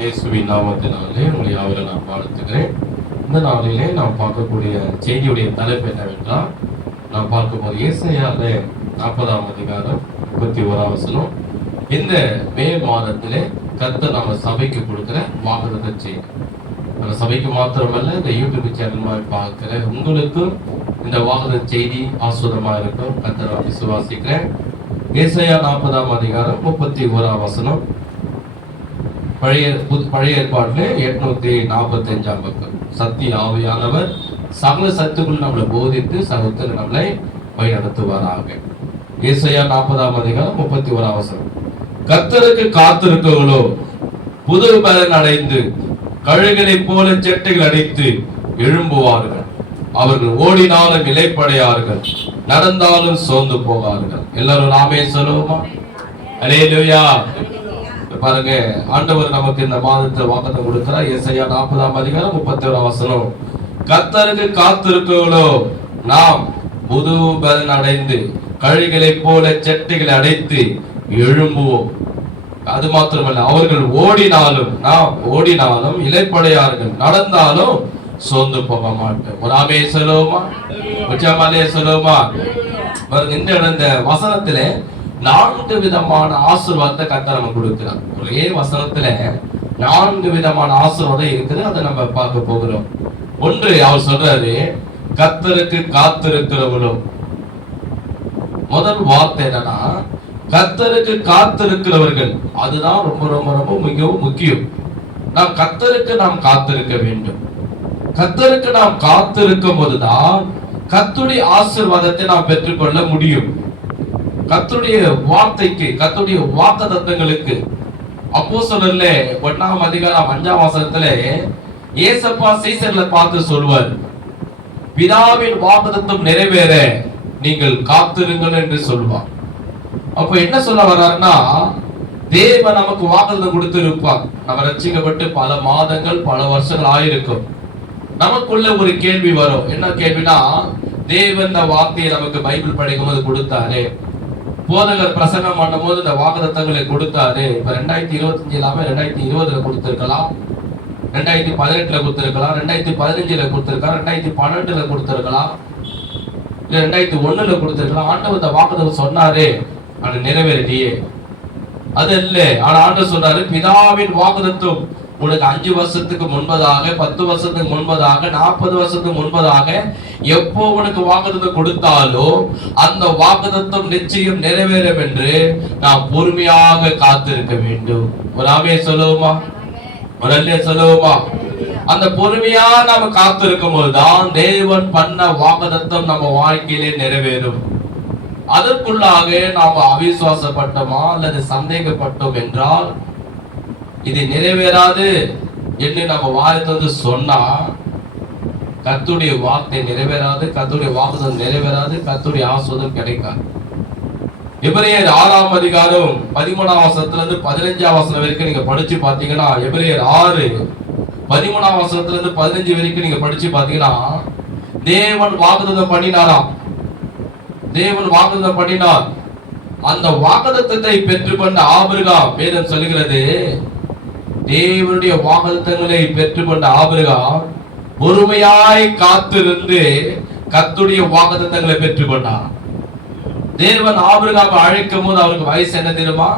இயேசுவின் நாமத்தினாலே உங்களை யாவரை நான் வாழ்த்துகிறேன். இந்த நாளிலே நாம் பார்க்கக்கூடிய செய்தியுடைய தலைப்பு என்னவென்றால், நாம் பார்க்கும்போது ஏசாயால 40ஆம் அதிகாரம் 31ஆம் வசனம். இந்த மே மாதத்திலே கர்த்தர் நம்ம சபைக்கு கொடுக்கிற வாக்குத்தத்த செய்தி. நம்ம சபைக்கு மாத்திரமல்ல, இந்த யூடியூப் சேனல் மாதிரி பார்க்கிற உங்களுக்கும் இந்த வாக்குத்தத்த செய்தி ஆஸ்வதமா இருக்கும். கர்த்தர் நான் விசுவாசிக்கிறேன். ஏசாயா 40ஆம் அதிகாரம் 31ஆம் வசனம். பழைய ஏற்பாட்டிலே 845ஆம் பக்கம். சத்திய ஆவியானவர் சகல சத்துக்குள் நம்மளை போதித்து சகத்தில் நம்மளை வழி நடத்துவாராக. ஏசாயா 40ஆம் அதிகாரம் 31ஆம் வசனம். கர்த்தருக்கு காத்திருக்கவர்களோ புது பலன் அடைந்து கழுகளைப் போல செட்டைகள் அடித்து எழும்புவார்கள். அவர்கள் ஓடினாலும் இளைப்படையார்கள், நடந்தாலும் சோர்ந்து போவார்கள். எல்லாரும் நாமே சொல்லுவோமா? அல்லேலூயா. பாருங்க, ஆண்டவர் நமக்கு இந்த மாதத்தில் வாக்குத்தத்தம் கொடுக்கிறார். ஏசாயா 40ஆம் அதிகாரம் 31ஆம் வசனம். கர்த்தருக்கு காத்திருக்கவர்களோ நாம் புது பலன் அடைந்து கழுகளைப் போல செட்டைகளை அடைத்து எழும்புவோம். அது மாத்திரமல்ல, அவர்கள் ஓடினாலும் இளைப்படையார்கள், நடந்தாலும் சோர்ந்து போக மாட்டோம். ஒரு ஆமே சொல்லுவோமா? உச்சமாலே சொல்லுவோமா? இந்த வசனத்திலே 4 விதமான ஆசீர்வாதத்தை கர்த்தர் நமக்கு கொடுக்கிறார். ஒரே வசனத்துல 4 விதமான ஆசீர்வாதம் இருக்குது. அதை நம்ம பார்க்க போகிறோம். ஒன்று, அவர் சொல்றாரு, கர்த்தருக்கு காத்திருக்கிறவர்களோ. முதல் வார்த்தை என்னன்னா, கர்த்தருக்கு காத்திருக்கிறவர்கள். அதுதான் ரொம்ப ரொம்ப ரொம்ப மிகவும் முக்கியம். கர்த்தருக்கு நாம் காத்திருக்க வேண்டும். கர்த்தருக்கு நாம் காத்திருக்கும் போதுதான் கர்த்தருடைய ஆசீர்வாதத்தை நாம் பெற்றுக்கொள்ள முடியும். கர்த்தருடைய வார்த்தைக்கு, கர்த்தருடைய வாக்குத்தத்தங்களுக்கு அப்போஸ்தலர்ல 1ஆம் அதிகாரம் 5ஆம் வசனத்திலே இயேசப்பா சீசர்களை பார்த்து சொல்வார், பிதாவின் வாக்குத்தத்தம் நிறைவேற நீங்கள் காத்திருங்கள் என்று சொல்வார். அப்ப என்ன சொல்ல வர்றாருன்னா, தேவன் நமக்கு வாக்குத்தத்தம் கொடுத்திருப்பார். நம்ம ரட்சிக்கப்பட்டு பல மாதங்கள் பல வருஷங்கள் ஆயிருக்கும். நமக்குள்ள ஒரு கேள்வி வரும். என்ன கேள்வினா, தேவன் இந்த வார்த்தையை நமக்கு பைபிள் படிக்கும் போது கொடுத்தாரு, போதகர் பிரசங்கம் பண்ணும் போது இந்த வாக்குத்தத்தங்களை கொடுத்தாரு. இப்ப 2025 இல்லாம 2020 கொடுத்திருக்கலாம், 2018 கொடுத்திருக்கலாம், 2015 கொடுத்திருக்கலாம், 2012 கொடுத்திருக்கலாம், இல்ல 2001 கொடுத்திருக்கலாம். ஆண்டவர் இந்த வாக்குத்தத்தம் சொன்னாரு, அது நிறைவேறலையே. அது இல்ல. ஆனா ஆண்டவர் சொன்னாரு, பிதாவின் வாக்குத்தத்தம் உனக்கு 5 வருஷத்துக்கு முன்பதாக, 10 வருஷத்துக்கு முன்பதாக, 40 வருஷத்துக்கு முன்பதாக எப்போ உனக்கு வாக்குத்தத்தம் கொடுத்தாலோ அந்த வாக்குத்தத்தம் நிச்சயம் நிறைவேறும் என்று நாம் பொறுமையாக காத்திருக்க வேண்டும். ஒரு ஆமே சொல்லுவோமா? ஒரு அல்லே சொல்லுவோமா? அந்த பொறுமையா நாம காத்திருக்கும் போதுதான் தேவன் பண்ண வாக்குத்தத்தம் நம்ம வாழ்க்கையிலே நிறைவேறும். அதற்குள்ளாக நாம அவிசுவாசப்பட்டோமா அல்லது சந்தேகப்பட்டோம் என்றால் இது நிறைவேறாது என்று நம்ம வாயத்தை சொன்னா கர்த்தருடைய வார்த்தை நிறைவேறாது, கர்த்தருடைய வாக்குத்தத்தம் நிறைவேறாது, கர்த்தருடைய ஆசீர்வாதம் கிடைக்காது. எபிரேயர் 6ஆம் அதிகாரம் 13ஆம் வசனத்துல இருந்து 15ஆம் வசனம் வரைக்கும் நீங்க படிச்சு பாத்தீங்கன்னா, எபிரேயர் 6 13ஆம் வசனத்துல இருந்து 15 வரைக்கும் நீங்க படிச்சு பாத்தீங்கன்னா, தேவன் வாக்குத்தத்தம் பண்ணினாராம். தேவன் வாக்குத்தத்தம் பண்ணினார். அந்த வாக்குத்தத்தத்தை பெற்றுக்கொண்ட ஆபிரகாம், வேதம் சொல்லுகிறது, தேவனுடைய வாக்குத்தத்தங்களை பெற்றுக்கொண்ட ஆபிரகாம் பொறுமையாய் காத்திருந்து கர்த்தருடைய வாக்குத்தத்தங்களை பெற்றுக்கொண்டார். தேவன் ஆபிரகாம் அழைக்கும் போது அவருக்கு வயசு என்ன தெரியுமா?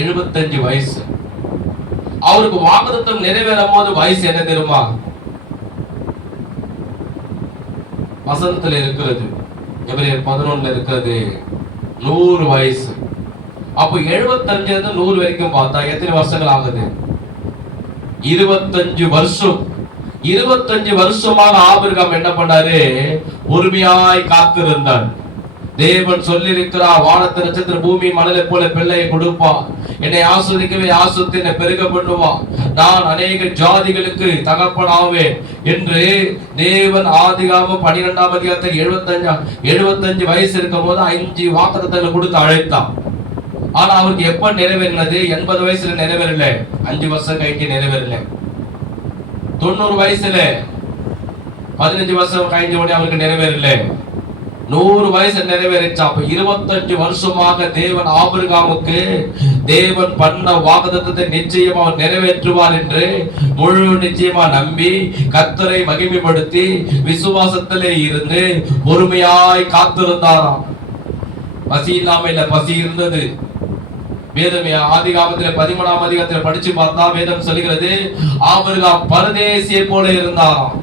75 வயசு. அவருக்கு வாக்குத்தத்தம் நிறைவேறும் போது வயசு என்ன தெரியுமா? வசனத்துல இருக்கிறது, எபிரேயர் 11 இருக்கிறது, 100 வயசு. அப்போ 75 இருந்து 100 வரைக்கும் பார்த்தா எத்தனை வருஷங்கள் ஆகுது? 25 வருஷம். 25 வருஷமாக ஆபிரகாம் என்ன பண்ணாரு? பொறுமையாய் காத்திருந்தார். தேவன் சொல்லி இருக்கிறார், வானத்து நட்சத்திர பூமி மணலை போல பிள்ளையை கொடுப்பா, என்னை ஆஸ்வதிக்கவே ஆஸ்வதித்து என்னை பெருக பண்ணுவா, நான் அநேக ஜாதிகளுக்கு தகப்பனாவேன் என்று தேவன் ஆதிகாமம் 12ஆம் அதிகாரத்தில் 75 வயசு இருக்கும் போது 5 வாக்குத்தத்தங்களை கொடுத்து அழைத்தான். ஆனா அவருக்கு எப்ப நிறைவேறினது? 80 வயசுல நிறைவேறல, 5 வருஷம் கழிச்சு நிறைவேறல. 90 வயசுல 15 வருஷம் கழிஞ்ச உடனே அவருக்கு நிறைவேறல. 100 வயசு நிறைவேறிச்சா. அப்ப 25 வருஷமாக தேவன் ஆபிரகாமுக்கு தேவன் பண்ண வாக்குத்தத்தத்தை நிச்சயமா அவர் நிறைவேற்றுவார் என்று முழு நிச்சயமா நம்பி கர்த்தரை மகிமைப்படுத்தி விசுவாசத்திலே இருந்து பொறுமையாய் காத்திருந்தாராம். பசி இல்லாம இல்ல, பசி இருந்தது. வேதம் ஆதிகாமத்திலே 13ஆம் அதிகாரத்தில் படிச்சு பார்த்தா வேதம் சொல்லுகிறது, ஆபிரகாம் பரதேசியை போல இருந்தாராம்.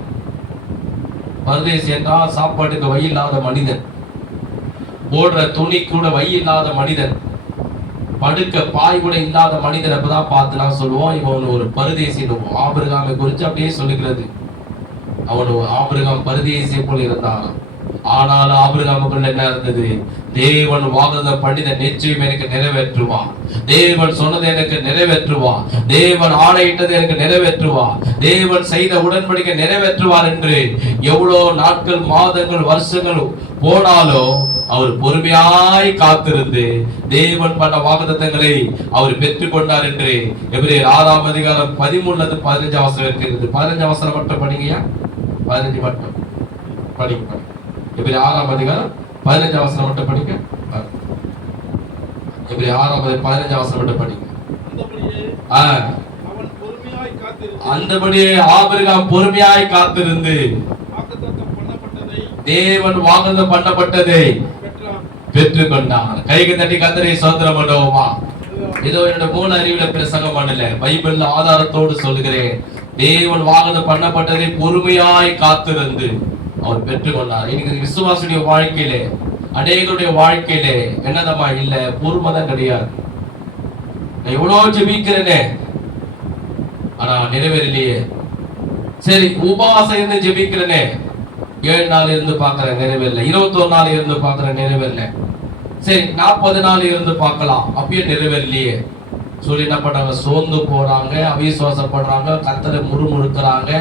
பரதேசி என்றால் சாப்பாட்டுக்கு வழி இல்லாத மனிதன், போடுற துணி கூட வழி இல்லாத மனிதன், படுக்க பாய் கூட இல்லாத மனிதன். அப்பதான் பார்த்து நான் சொல்லுவோம், இவன் ஒரு பரதேசி. ஆபிரகாமை குறித்து அப்படியே சொல்லுகிறது, அவன் ஆபிரகாம் பரதேசியை போல இருந்தான். ஆனால் ஆபிரகாமுக்குள்ள என்ன இருந்தது? தேவன் வாக்குத்தத்தம் பண்ணின நிச்சயம் எனக்கு நிறைவேற்றுவான், தேவன் சொன்னதை எனக்கு நிறைவேற்றுவான், தேவன் ஆணையிட்டதை எனக்கு நிறைவேற்றுவான், தேவன் செய்த உடன்படிக்கை நிறைவேற்றுவார் என்று எவ்வளவு நாட்கள், மாதங்கள், வருஷங்கள் போனாலும் அவர் பொறுமையாய் காத்திருந்து தேவன் பண்ண வாக்குத்தத்தங்களை அவர் பெற்றுக் கொண்டார் என்று எபிரேயர் 6ஆம் அதிகாரம் 13 15 வசனம் இருக்கிறது. 15 வசனம் மட்டும் படிங்கயா, 15 மட்டும் படிங்க. எபிரேயர் 6ஆம் அதிகாரம் 15 வசனம் மட்டும் படிங்க. எபிரேயர் 6ஆம் அதிகாரம் 15 வசனம் மட்டும் படிங்க. அந்தபடியே ஆபிரகாம் பொறுமையாய் காத்திருந்து தேவன் வாக்குத்தத்தம் பண்ணப்பட்டதை பெற்றுக் கொண்டார். கைக்கு தட்டி கர்த்தரை ஸ்தோத்திரம் பண்ணுவோமா? இதோ என்னோட மூல அறிவுல பிரசங்கம் பண்ணல, பைபிள் ஆதாரத்தோடு சொல்லுகிறேன். தேவன் வாக்குத்தத்தம் பண்ணப்பட்டதை பொறுமையாய் காத்திருந்து அவர் பெற்றுக்கொண்டார். இன்னைக்கு விசுவாசியுடைய வாழ்க்கையிலே, அநேகருடைய வாழ்க்கையிலே என்னதமா இல்ல, பொறுமைதான் கிடையாது. எவ்வளவு ஜெபிக்கிறேனே, ஆனா நிறைவேறலையே. சரி, உபவாசம் இருந்து ஜெபிக்கிறேனே, 7 நாள் இருந்து பாக்குறேன் நிறைவேறல, 21 நாள் இருந்து பாக்குறேன் நிறைவேறல. சரி, 40 நாள் இருந்து பார்க்கலாம், அப்பயும் நிறைவேறலையே. சொல்லி என்ன பண்றாங்க? சோர்ந்து போறாங்க, அவிசுவாசப்படுறாங்க, கர்த்தரை முறுமுறுக்கிறாங்க.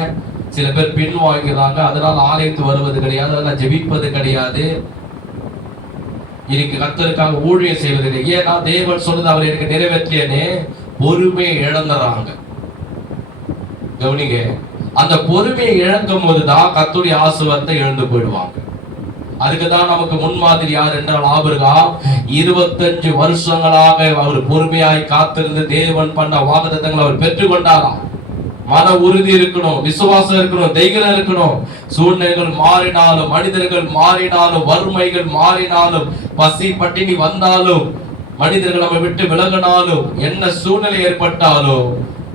சில பேர் பின் வாங்கிறாங்க, அதனால ஆலயத்து வருவது கிடையாது, அதெல்லாம் ஜெபிப்பது கிடையாது. இன்னைக்கு கர்த்தருக்காக ஊழியம் செய்வது. ஏன்னா தேவன் சொன்னது அவர் எனக்கு நிறைவேற்றியனே பொறுமையை இழந்துறாங்க. கவனிங்க, அந்த பொறுமையை இழக்கும் போதுதான் கர்த்தருடைய ஆசீர்வாதத்தை இழந்து போயிடுவாங்க. அதுக்குதான் நமக்கு முன்மாதிரி யார் என்றால் ஆபிரகாம். 25 வருஷங்களாக அவர் பொறுமையாய் காத்திருந்து தேவன் பண்ண வாக்குத்தத்தங்களை அவர் பெற்றுக்கொண்டாராம். மன உறுதி இருக்கணும், விசுவாசம் இருக்கணும், தைரியம் இருக்கணும். சூழ்நிலைகள் மாறினாலும், மனிதர்கள் மாறினாலும், வறுமைகள் மாறினாலும், பசி பட்டினி வந்தாலும், மனிதர்கள் நம்ம விட்டு விலகினாலும், என்ன சூழ்நிலை ஏற்பட்டாலும்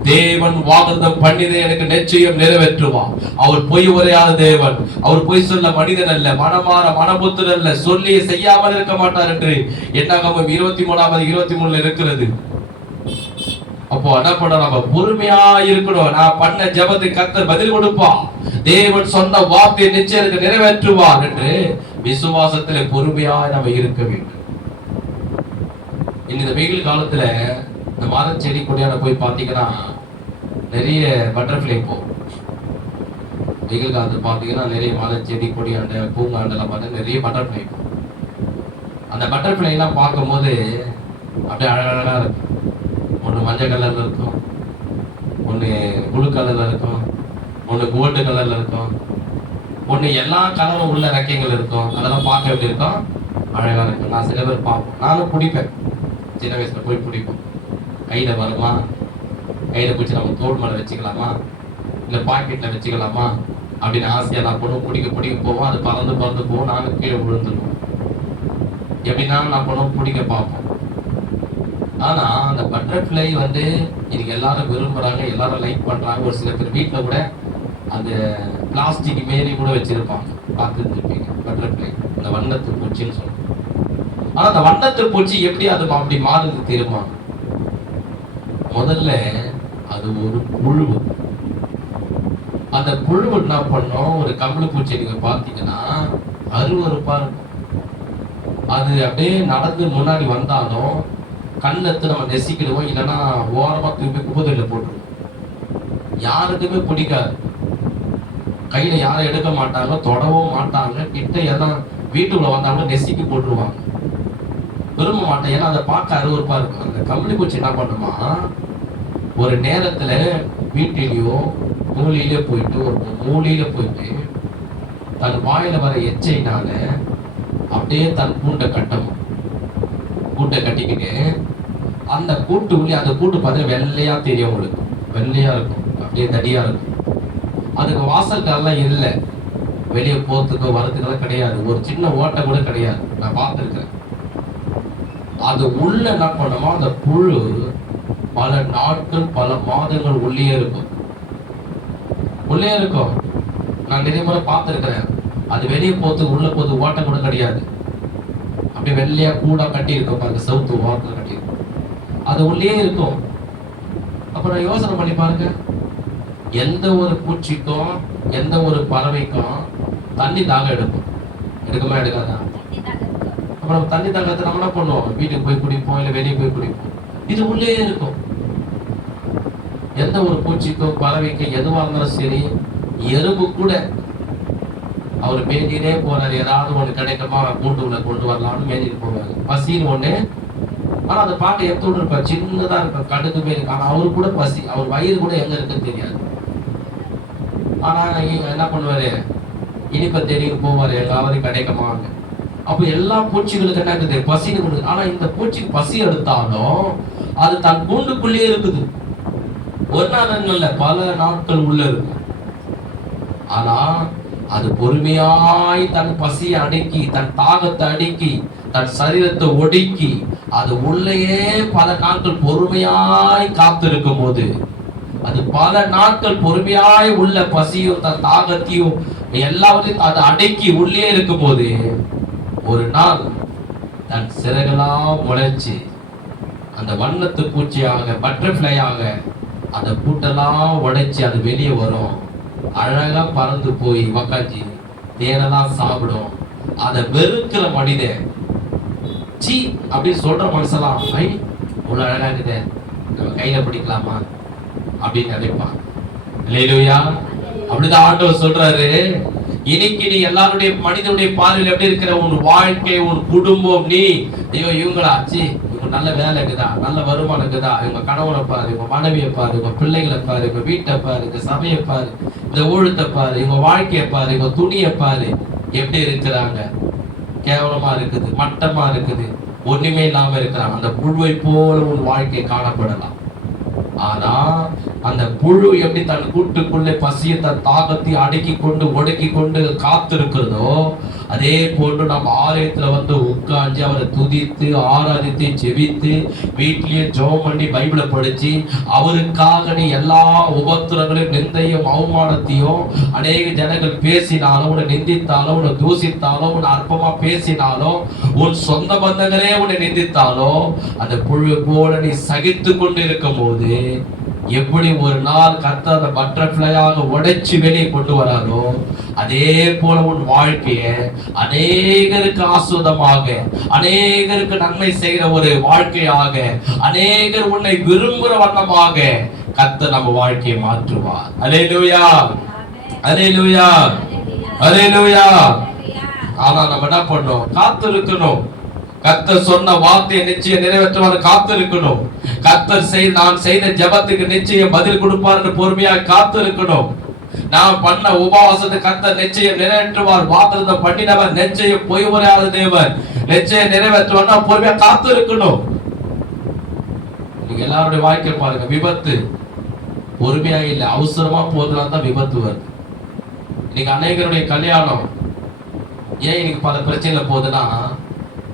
தேவன் வாக்குத்தத்தம் பண்ணியதை எனக்கு நிச்சயம் நிறைவேற்றுவான். அவர் பொய் உரையாத தேவன், அவர் பொய் சொல்ல மனிதன் அல்ல, மனமாற மனபுத்தர் அல்ல, சொல்லி செய்யாமல் இருக்க மாட்டார் என்று என்னாகமம் 23ஆம் 23 இருக்கிறது. அப்போ என்ன பண்ண, நம்ம பொறுமையா இருக்கணும். நான் பண்ண ஜெபத்துக்கு கர்த்தர் பதில் கொடுப்பான், தேவன் சொன்ன வார்த்தையை நிச்சயம் நிறைவேற்றுவார் என்று விசுவாசத்துல பொறுமையா நம்ம இருக்க வேண்டும். இந்த வெயில் காலத்துல இந்த மர செடி கொடியான போய் பாத்தீங்கன்னா நிறைய பட்டர்ஃபிளை போகும். வெயில் காலத்துல பாத்தீங்கன்னா நிறைய மர செடி கொடியாண்ட பூங்காண்டெல்லாம் பார்த்தா நிறைய பட்டர்ஃபிளை போகும். அந்த பட்டர்ஃபிளை எல்லாம் பார்க்கும் போது அப்படியே அழகழகா இருக்கும். ஒன்று மஞ்சள் கலர்ல இருக்கும், ஒன்று ப்ளூ கலர்ல இருக்கும், ஒன்று கோல்டு கலர்ல இருக்கும், ஒன்று எல்லா கலரும் உள்ள ரெக்கைகள் இருக்கும். அதெல்லாம் பார்க்க எப்படி இருக்கும்? அழகா இருக்கும். நான் சில பேர் பார்ப்போம், நானும் பிடிப்பேன். சின்ன வயசுல போய் பிடிப்போம். கையில வருமா, கையில பிடிச்சி நம்ம தோல் மேல வச்சுக்கலாமா, இல்லை பாக்கெட்ல வச்சுக்கலாமா அப்படின்னு ஆசையா நான் பொண்ணு பிடிக்க போவோம். அது பறந்து போவோம், நானும் கீழே விழுந்துருவோம். எப்படின்னா நான் பொண்ணு பிடிக்க பார்ப்போம். ஆனா அந்த பட்டர்ஃபிளை இன்னைக்கு எல்லாரும் விரும்புறாங்க, எல்லாரும் லைக் பண்றாங்க. ஒரு சில பேர் வீட்டுல கூட அந்த பிளாஸ்டிக் மாரி கூட வச்சிருப்பாங்க, பார்த்துருப்பீங்க. பட்டர்ஃபிளை அந்த வண்ணத்து பூச்சின்னு சொல்லுவாங்க. ஆனா அந்த வண்ணத்து பூச்சி எப்படி அது அப்படி மாறுது தெரியுமா? முதல்ல அது ஒரு புழு. அந்த புழு என்ன பண்ணோம், ஒரு கம்பளி பூச்சி நீங்க பாத்தீங்கன்னா அருவருப்பா இருக்கும். அது அப்படியே நடந்து முன்னாடி வந்தாலும் கண்ணெடுத்து நம்ம நெசிக்கிடுவோம், இல்லைன்னா ஓரமா தூக்கி குப்பையில போட்டுருவோம். யாருக்குமே பிடிக்காது. கையில யாரும் எடுக்க மாட்டாங்க, தொடவும் மாட்டாங்க. கிட்ட எல்லாம் வீட்டுக்குள்ள வந்தாலும் நெசிக்கி போட்டுருவாங்க, விரும்ப மாட்டேன். ஏன்னா அதை பார்க்க அருவருப்பா இருக்கும். அந்த கம்பளி பூச்சி என்ன பண்ணுமா, ஒரு நேரத்துல வீட்டிலேயோ மூலையில போயிட்டு ஒரு மூலையில போயிட்டு தன் வாயில வர எச்சையினால அப்படியே தன் கூட்டை கட்டணும். கூட்டை கட்டிக்கிட்டு அந்த கூட்டு உள்ளே, அந்த கூட்டு பார்த்தீங்கன்னா வெள்ளையா தெரியும் உங்களுக்கு, வெள்ளையா இருக்கும், அப்படியே தடியா இருக்கும். அதுக்கு வாசல்காரெல்லாம் இல்லை, வெளியே போறதுக்கோ வரதுக்கெல்லாம் கிடையாது, ஒரு சின்ன ஓட்டை கூட கிடையாது. நான் பார்த்துருக்கேன். அது உள்ள என்ன பண்ணுமோ, அந்த புழு பல நாட்கள் பல மாதங்கள் உள்ளே இருக்கும், உள்ளே இருக்கும். நான் நிறைய முறை பார்த்துருக்கிறேன். அது வெளியே போறதுக்கு உள்ள போது ஓட்டை கூட கிடையாது, அப்படியே வெள்ளையா கூட கட்டி இருக்கும் பாருங்க, சவுத்து ஓரத்தில் கட்டி இருக்கும், அது உள்ளே இருக்கும். அப்புறம் யோசனை பண்ணி பாருங்க, எந்த ஒரு பூச்சிக்கும் எந்த ஒரு பறவைக்கும் தண்ணி தாகம் எடுக்கும், எடுக்குமா எடுக்காதா? அப்புறம் தண்ணி தாகத்தை நம்ம என்ன பண்ணுவோம், வீட்டுக்கு போய் குடிப்போம், இல்லை வெளியே போய் குடிப்போம். இது உள்ளே இருக்கும். எந்த ஒரு பூச்சிக்கும் பறவைக்கும் எதுவா இருந்தாலும் சரி, எறும்பு கூட அவர் மேஞ்சினே போறாரு, ஏதாவது ஒண்ணு கிடைக்குமா கூண்டுக்குள்ள கொண்டு வரலாம்னு மேஞ்சிட்டு போவாரு, பசின்னு ஒண்ணு. ஆனா அதை பார்க்க எத்தோடு இருப்பார், சின்னதா இருப்பார், கடுக்குமே இருக்கு. ஆனா அவரு கூட பசி, அவர் வயிறு கூட எங்க இருக்குன்னு தெரியாது. ஆனா என்ன பண்ணுவாரு, இனிப்ப தேடி போவாரு, எல்லாவது கிடைக்குமாங்க. அப்ப எல்லா பூச்சிகளுக்கு என்ன இருக்குது, பசின்னு கொடுக்குது. ஆனா இந்த பூச்சிக்கு பசி எடுத்தாலும் அது தன் கூண்டுக்குள்ளேயே இருக்குது. ஒரு நாள் இல்ல, பல நாட்கள் உள்ள இருக்கும். ஆனா அது பொறுமையாய் தன் பசியை அடக்கி, தன் தாகத்தை அடக்கி, தன் சரீரத்தை ஒடுக்கி, அது உள்ளேயே பல நாட்கள் பொறுமையாய் காத்திருக்கும் போது, அது பல நாட்கள் பொறுமையாய் உள்ள பசியும் தன் தாகத்தையும் எல்லாவற்றையும் அதை அடக்கி உள்ளே இருக்கும் போது, ஒரு நாள் தன் சிறகெல்லாம் முளைச்சு அந்த வண்ணத்து பூச்சியாக, பட்டர்ஃப்ளையாக அந்த கூட்டெல்லாம் உடைச்சு அது வெளியே வரும். அழகா பறந்து போய் உக்காஞ்சி தேனெல்லாம் சாப்பிடும். அதை வெறுக்கிற மனிதன், சி அப்படின்னு சொல்ற மனுஷெல்லாம், ஐ இவ்வளவு அழகா இருக்குது, நம்ம கையில பிடிக்கலாமா அப்படின்னு நினைப்பான். அல்லேலூயா. அப்படிதான் ஆண்டவர் சொல்றாரு, இன்னைக்கு நீ எல்லாருடைய மனிதனுடைய பார்வையில் எப்படி இருக்கிற, உன் வாழ்க்கை, உன் குடும்பம், நீ ஐயோ இவங்களா, சி இவங்க நல்ல வேலை இருக்குதா, நல்ல வருமானம் இருக்குதா, இவங்க கணவனை பாரு, இவங்க மனைவியை பாரு, இவங்க பிள்ளைகளை பாரு, இவங்க வீட்டை பாரு, இந்த சபையை பாரு, இந்த ஊழத்தை பாரு, இவங்க வாழ்க்கையை பாரு, இவங்க துணியை பாரு, எப்படி இருக்கிறாங்க, கேவலமா இருக்குது, மட்டமா இருக்குது, ஒண்ணுமே இல்லாம இருக்கிறாங்க. அந்த புழுவை போல உன் வாழ்க்கை காணப்படலாம். ஆனா அந்த புழு எப்படி தன் கூட்டுக்குள்ளே பசிய தன் தாகத்தை அடக்கி கொண்டு ஒடுக்கி கொண்டு காத்திருக்கிறதோ, அதே போன்று நம்ம ஆலயத்துல வந்து உட்கார்ந்து அவரை துதித்து ஆராதித்து ஜெபித்து வீட்டிலேயே ஜெபம் பண்ணி பைபிளை படிச்சு அவருக்காக நீ எல்லா உபத்திரங்களையும் நிந்தையும் அவமானத்தையும் அநேக ஜனங்கள் பேசினாலும், உன்னை நிந்தித்தாலும், உன்னை தூசித்தாலும், உன்னை அற்பமா பேசினாலும், உன் சொந்த பந்தங்களே உன்னை நிந்தித்தாலும், அந்த புழு போல நீ சகித்து கொண்டு இருக்கும் போது எப்படி ஒரு நாள் கர்த்தர் அந்த பட்டர்ஃப்ளையாக உடைச்சு வெளியே கொண்டு வராரோ, அதே போல உன் வாழ்க்கைய அநேகருக்கு ஆசுதமாக, அநேகருக்கு நன்மை செய்கிற ஒரு வாழ்க்கையாக, அநேகர் உன்னை விரும்புகிற வண்ணமாக கர்த்தர் நம்ம வாழ்க்கையை மாற்றுவார். அல்லேலூயா, அல்லேலூயா, அல்லேலூயா. ஆனா நம்ம என்ன பண்ணோம், காத்திருக்கணும். கர்த்தர் சொன்ன வார்த்தையை நிச்சயம் நிறைவேற்றுவார், காத்திருக்கணும். கர்த்தர் நான் செய்த ஜெபத்துக்கு நிச்சயம் பதில் கொடுப்பார் என்று பொறுமையாக காத்திருக்கணும். நான் பண்ண உபவாசத்தை கர்த்தர் நிச்சயம் நிறைவேற்றுவார். வாக்குத்தத்தம் பண்ணினவர் நிச்சயம் பொய் உரையாத தேவன், நிச்சயம் நிறைவேற்றுவார். பொறுமையா காத்திருக்கணும். நீங்க எல்லாருடைய வாழ்க்கை பாருங்க, விபத்து பொறுமையா இல்லை, அவசரமா போதுனால தான் விபத்து வருது. இன்னைக்கு அநேகருடைய கல்யாணம் ஏன் இன்னைக்கு பல பிரச்சனை போகுதுன்னா,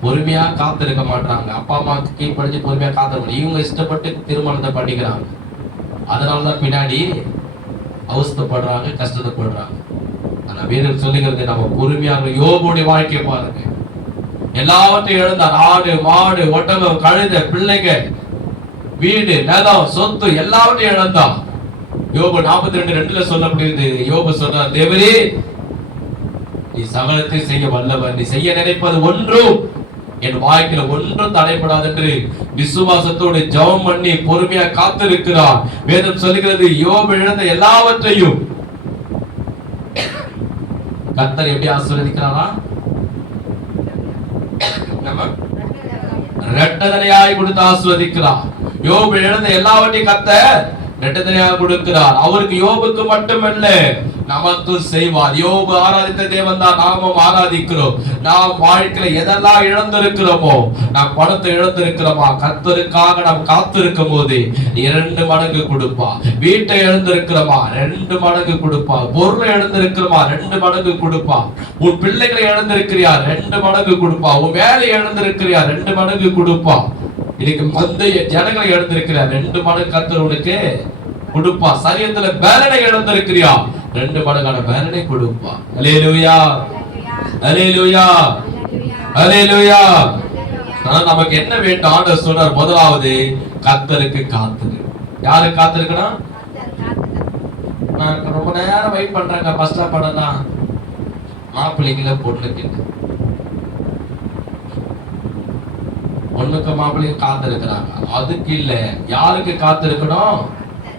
பொறுமையா காத்திருக்க மாட்டாங்க. அப்பா அம்மாவுக்கு கீழ்படிஞ்சு பொறுமையா காத்திருக்க, இவங்க இஷ்டப்பட்டு திருமணத்தை பண்ணிக்கிறாங்க. அதனாலதான் பின்னாடி அவஸ்தைப்படுறாங்க, கஷ்டப்படுறாங்க. ஆனா வேதம் சொல்லுகிறது, நம்ம பொறுமையாக யோபுடைய வாழ்க்கையை பாருங்க. எல்லாவற்றையும் இழந்தார். ஆடு மாடு ஒட்டகம் கழுதை பிள்ளைங்க வீடு நிலம் சொத்து எல்லாவற்றையும் இழந்தான். யோபு 42:2 சொல்லப்படுகிறது. யோபு சொல்றார், தேவரே நீ சகலத்தை செய்ய வல்லவர், நீ செய்ய நினைப்பது ஒன்றும் என் வாழ்க்கையில ஒன்றும் தடைபடாது என்று விசுவாசத்தோடு ஜெபம் பண்ணி பொறுமையா காத்திருக்கிறார். வேதம் சொல்லுகிறது, யோபு இழந்த எல்லாவற்றையும் கர்த்தர் எப்படி ஆசீர்வதிக்கிறாரா, இரட்டதனையாய் கொடுத்து ஆசீர்வதிக்கிறார். யோபு இழந்த எல்லாவற்றையும் கர்த்தர் இரட்டதனையாக கொடுக்கிறார். அவருக்கு யோபுக்கு மட்டுமல்ல நமக்கு செய்வார். யோபு ஆராதித்த தேவன் தான் நாமும் ஆராதிக்கிறோம். நாம் வாழ்க்கையில எதெல்லாம் இழந்திருக்கிறோமோ, நாம் பணத்தை இழந்திருக்கிறோமா, கர்த்தருக்காக நாம் காத்திருக்கும் போது 2 மடங்கு கொடுப்பா. வீட்டை இழந்திருக்கிறோமா, 2 மடங்கு கொடுப்பா. பொருளை இழந்திருக்கிறோமா, 2 மடங்கு கொடுப்பா. உன் பிள்ளைகளை இழந்திருக்கிறியா, 2 மடங்கு கொடுப்பா. உன் வேலையை இழந்திருக்கிறியா, 2 மடங்கு கொடுப்பா. இன்னைக்கு மந்தைய ஜனங்களை இழந்திருக்கிறியா, 2 மடங்கு கர்த்தர் உனக்கு கொடுப்பா. சரீரத்துல பேலனை இழந்திருக்கிறியா, 2 மடங்கான பேலனை கொடுப்பா. அல்லேலூயா, அல்லேலூயா, அல்லேலூயா. நமக்கு என்ன வேண்டும்? ஆண்டவர் சொல்றார், முதலாவது கர்த்தருக்கு காத்திரு. யாருக்கு காத்திருக்கணும்? நான் ரொம்ப நேரம் வெயிட் பண்றேங்க, ஃபர்ஸ்ட் பண்ணலாம். மாப்பிள்ளைங்கள பொண்ணுக்கு பொண்ணுக்கு மாப்பிள்ளையும் காத்திருக்கிறாங்க. அதுக்கு இல்ல, யாருக்கு காத்திருக்கணும்?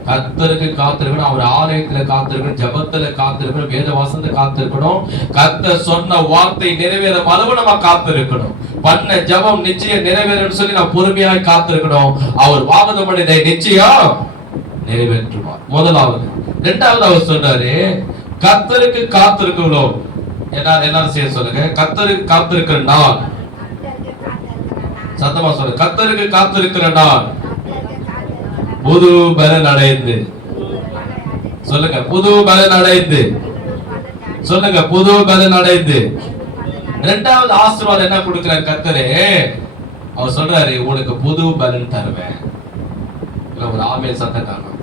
கர்த்தருக்கு காத்திருக்கணும். அவர் ஆலயத்துல காத்திருக்கணும், ஜெபத்துல காத்திருக்கணும், வேத வாசத்துல காத்திருக்கணும். கர்த்தர் சொன்ன வார்த்தை நிறைவேறும் அளவு நம்ம காத்திருக்கணும். பண்ண ஜெபம் நிச்சயம் நிறைவேறும் சொல்லி நான் பொறுமையாய் காத்திருக்கணும். அவர் வாக்குத்தத்தம் பண்ணியதை நிச்சயம் நிறைவேற்றுவார். முதலாவது. இரண்டாவது அவர் சொன்னாரு, கர்த்தருக்கு காத்திருக்கிறோம். எல்லாரும் செய்ய சொல்லுங்க. கர்த்தருக்கு காத்திருக்கிற நாள், சத்தமா சொல்லுங்க. கர்த்தருக்கு காத்திருக்கிற நாள் புது பலன் அடைந்து சொல்லுங்க. புது பலன் அடைந்து சொல்லுங்க. புது பலன் அடைந்து. இரண்டாவது ஆசீர்வாதம் என்ன கொடுக்கிறார் கர்த்தரே? அவர் சொல்றாரு, உனக்கு புது பலன் தருவேன். ஒரு ஆமென் சத்தம் காணும்.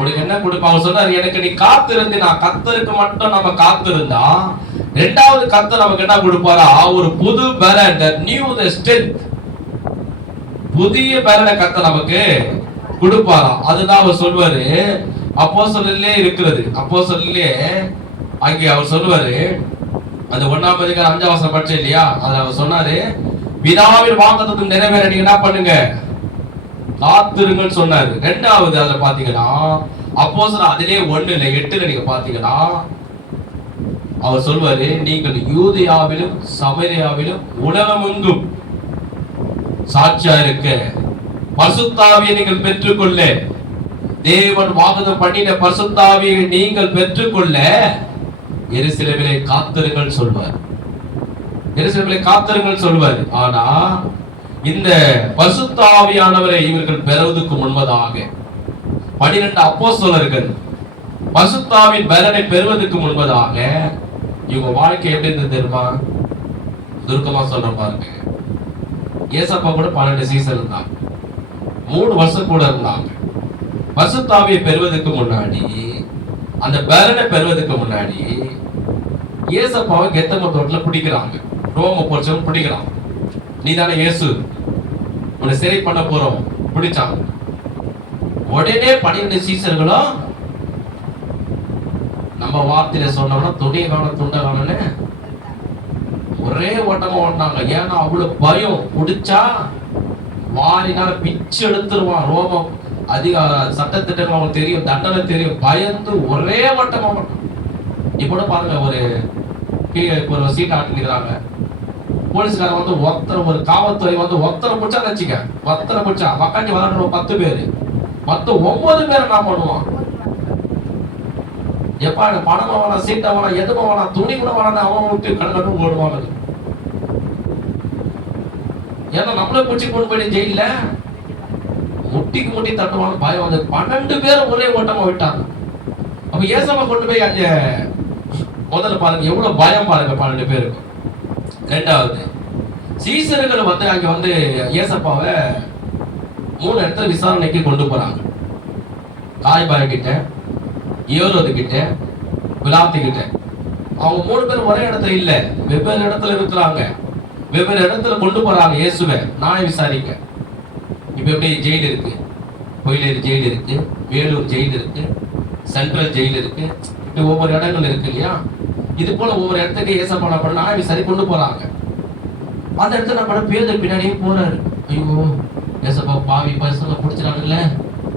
உனக்கு என்ன கொடுப்பா? அவர் சொல்றாரு, எனக்கு நீ காத்திருந்து, நான் கர்த்தருக்கு மட்டும் நம்ம காத்திருந்தா, இரண்டாவது கர்த்தர் நமக்கு என்ன கொடுப்பாரா? ஒரு புது பலன், நியூ ஸ்ட்ரென்த், புதிய பலனை கர்த்தர் நமக்கு கொடுப்பாராம். அதுதான் அவர் சொல்வாரு. அப்போஸ்தலரிலே இருக்கிறது. அப்போஸ்தலரிலே அங்கே அவர் சொல்வாரு, அந்த 1ஆம் அதிகாரம் 5ஆம் வசனம் படிச்சே இல்லையா? அதுல அவர் சொன்னாரு, பிதாவின் வாக்குத்தத்தம் நிறைவேற நீங்க என்ன பண்ணுங்க? காத்திருங்கன்னு சொன்னாரு. இரண்டாவது அதுல பாத்தீங்கன்னா, அப்போஸ்தலர் அதிலே 1:8 நீங்க பாத்தீங்கன்னா அவர் சொல்வாரு, நீங்கள் யூதேயாவிலும் சமரியாவிலும் உலகமெங்கும் சாட்சியா இருக்க பரிசுத்த ஆவியை நீங்கள் பெற்றுக்கொள்ள, தேவன் வாக்குத்தத்தம் பண்ணின பரிசுத்த ஆவியை நீங்கள் பெற்றுக்கொள்ள எருசலேமிலே காத்திருங்கள் சொல்வார். எருசலேமிலே காத்திருங்கள் சொல்வார். ஆனா இந்த பரிசுத்த ஆவியானவரை இவர்கள் பெறுவதற்கு முன்பதாக 12 அப்போஸ்தலர்கள் பரிசுத்த ஆவியின் பலனை பெறுவதற்கு முன்பதாக இவங்க வாழ்க்கை எப்படி இருந்தது தெரியுமா? துர்க்கமா சொல்ற பாருங்க. ஏசப்பா கூட 12 சீசன் இருந்தாங்க, 3 வருஷம் கூட இருந்தாங்க. பரிசுத்த ஆவியை பெறுவதற்கு முன்னாடி, அந்த பலனை பெறுவதற்கு முன்னாடி ஏசப்பாவை கெத்சமனே தோட்டத்துல பிடிக்கிறாங்க. ரோம போர்ச்சவன் பிடிக்கிறான். நீ தானே இயேசு, உன்னை சிறை பண்ண போறோம் பிடிச்சாங்க. உடனே 12 சீசர்களும் நம்ம வார்த்தையில சொன்னோம்னா துணிய காணும் துண்ட காணும்னு ஒரே ஓட்டமா ஓட்டினாங்க. ஏன்னா அவ்வளவு பயம். பிடிச்சா வாரினால பிச்சு எடுத்துருவான். ரோமம் அதிக சட்டத்திட்டம் அவங்களுக்கு தெரியும், தண்டனை தெரியும். பயந்து ஒரே ஓட்டமா ஓட்டம். இப்ப பாருங்க, ஒரு சீட் ஆட்டிக்கிறாங்க. போலீஸ்காரன் வந்து ஒரு காவல்துறை வந்து ஒத்தரை பிடிச்சா வச்சுக்க, ஒத்தரை பிடிச்சா மக்காண்டி விளாடுறோம் 10 பேரு, மொத்தம் 9 பேரை நான் பண்ணுவான். எப்பா பணமா வேணாம், சீட்டை வேணாம், எதுவும் வேணாம், துணி கூட வேணாம், அவன் விட்டு கண்ணு ஓடுவாங்க. ஏன்னா நம்மளே பிடிச்சி கொண்டு போய் ஜெயில முட்டிக்கு முட்டி தட்டுவாங்க. பயம் வந்து 12 பேரும் ஒரே ஓட்டமா விட்டாங்க. அப்ப ஏசப்பா கொண்டு போய் அங்க முதல்ல பாருங்க எவ்வளவு பயம் பாருங்க 12 பேருக்கு. ரெண்டாவது சீசர்கள் வந்து அங்க வந்து ஏசப்பாவை 3 இடத்துல விசாரணைக்கு கொண்டு போறாங்க. காய்பாய் கிட்ட, ஏரோது கிட்ட, பிலாத்து கிட்ட. அவங்க 3 பேரும் ஒரே இடத்துல இல்ல, வெவ்வேறு இடத்துல இருக்கிறாங்க. வெவ்வேறு இடத்துல கொண்டு போறாங்க இயேசுவை நாளை விசாரிக்க. இப்ப எப்படி ஜெயில் இருக்கு, கோயிலேரி ஜெயில் இருக்கு, வேலூர் ஜெயில் இருக்கு, சென்ட்ரல் ஜெயில் இருக்கு, இப்படி ஒவ்வொரு இடங்கள் இருக்கு இல்லையா? இது போல ஒவ்வொரு இடத்துக்கு ஏசப்பா பண்ண நாளை விசாரி கொண்டு போறாங்க. அந்த இடத்துல நம்ம பேதர் பின்னாடியே போறாரு. ஐயோ ஏசப்பா பாவி பசங்க பிடிச்சிடானுங்களே,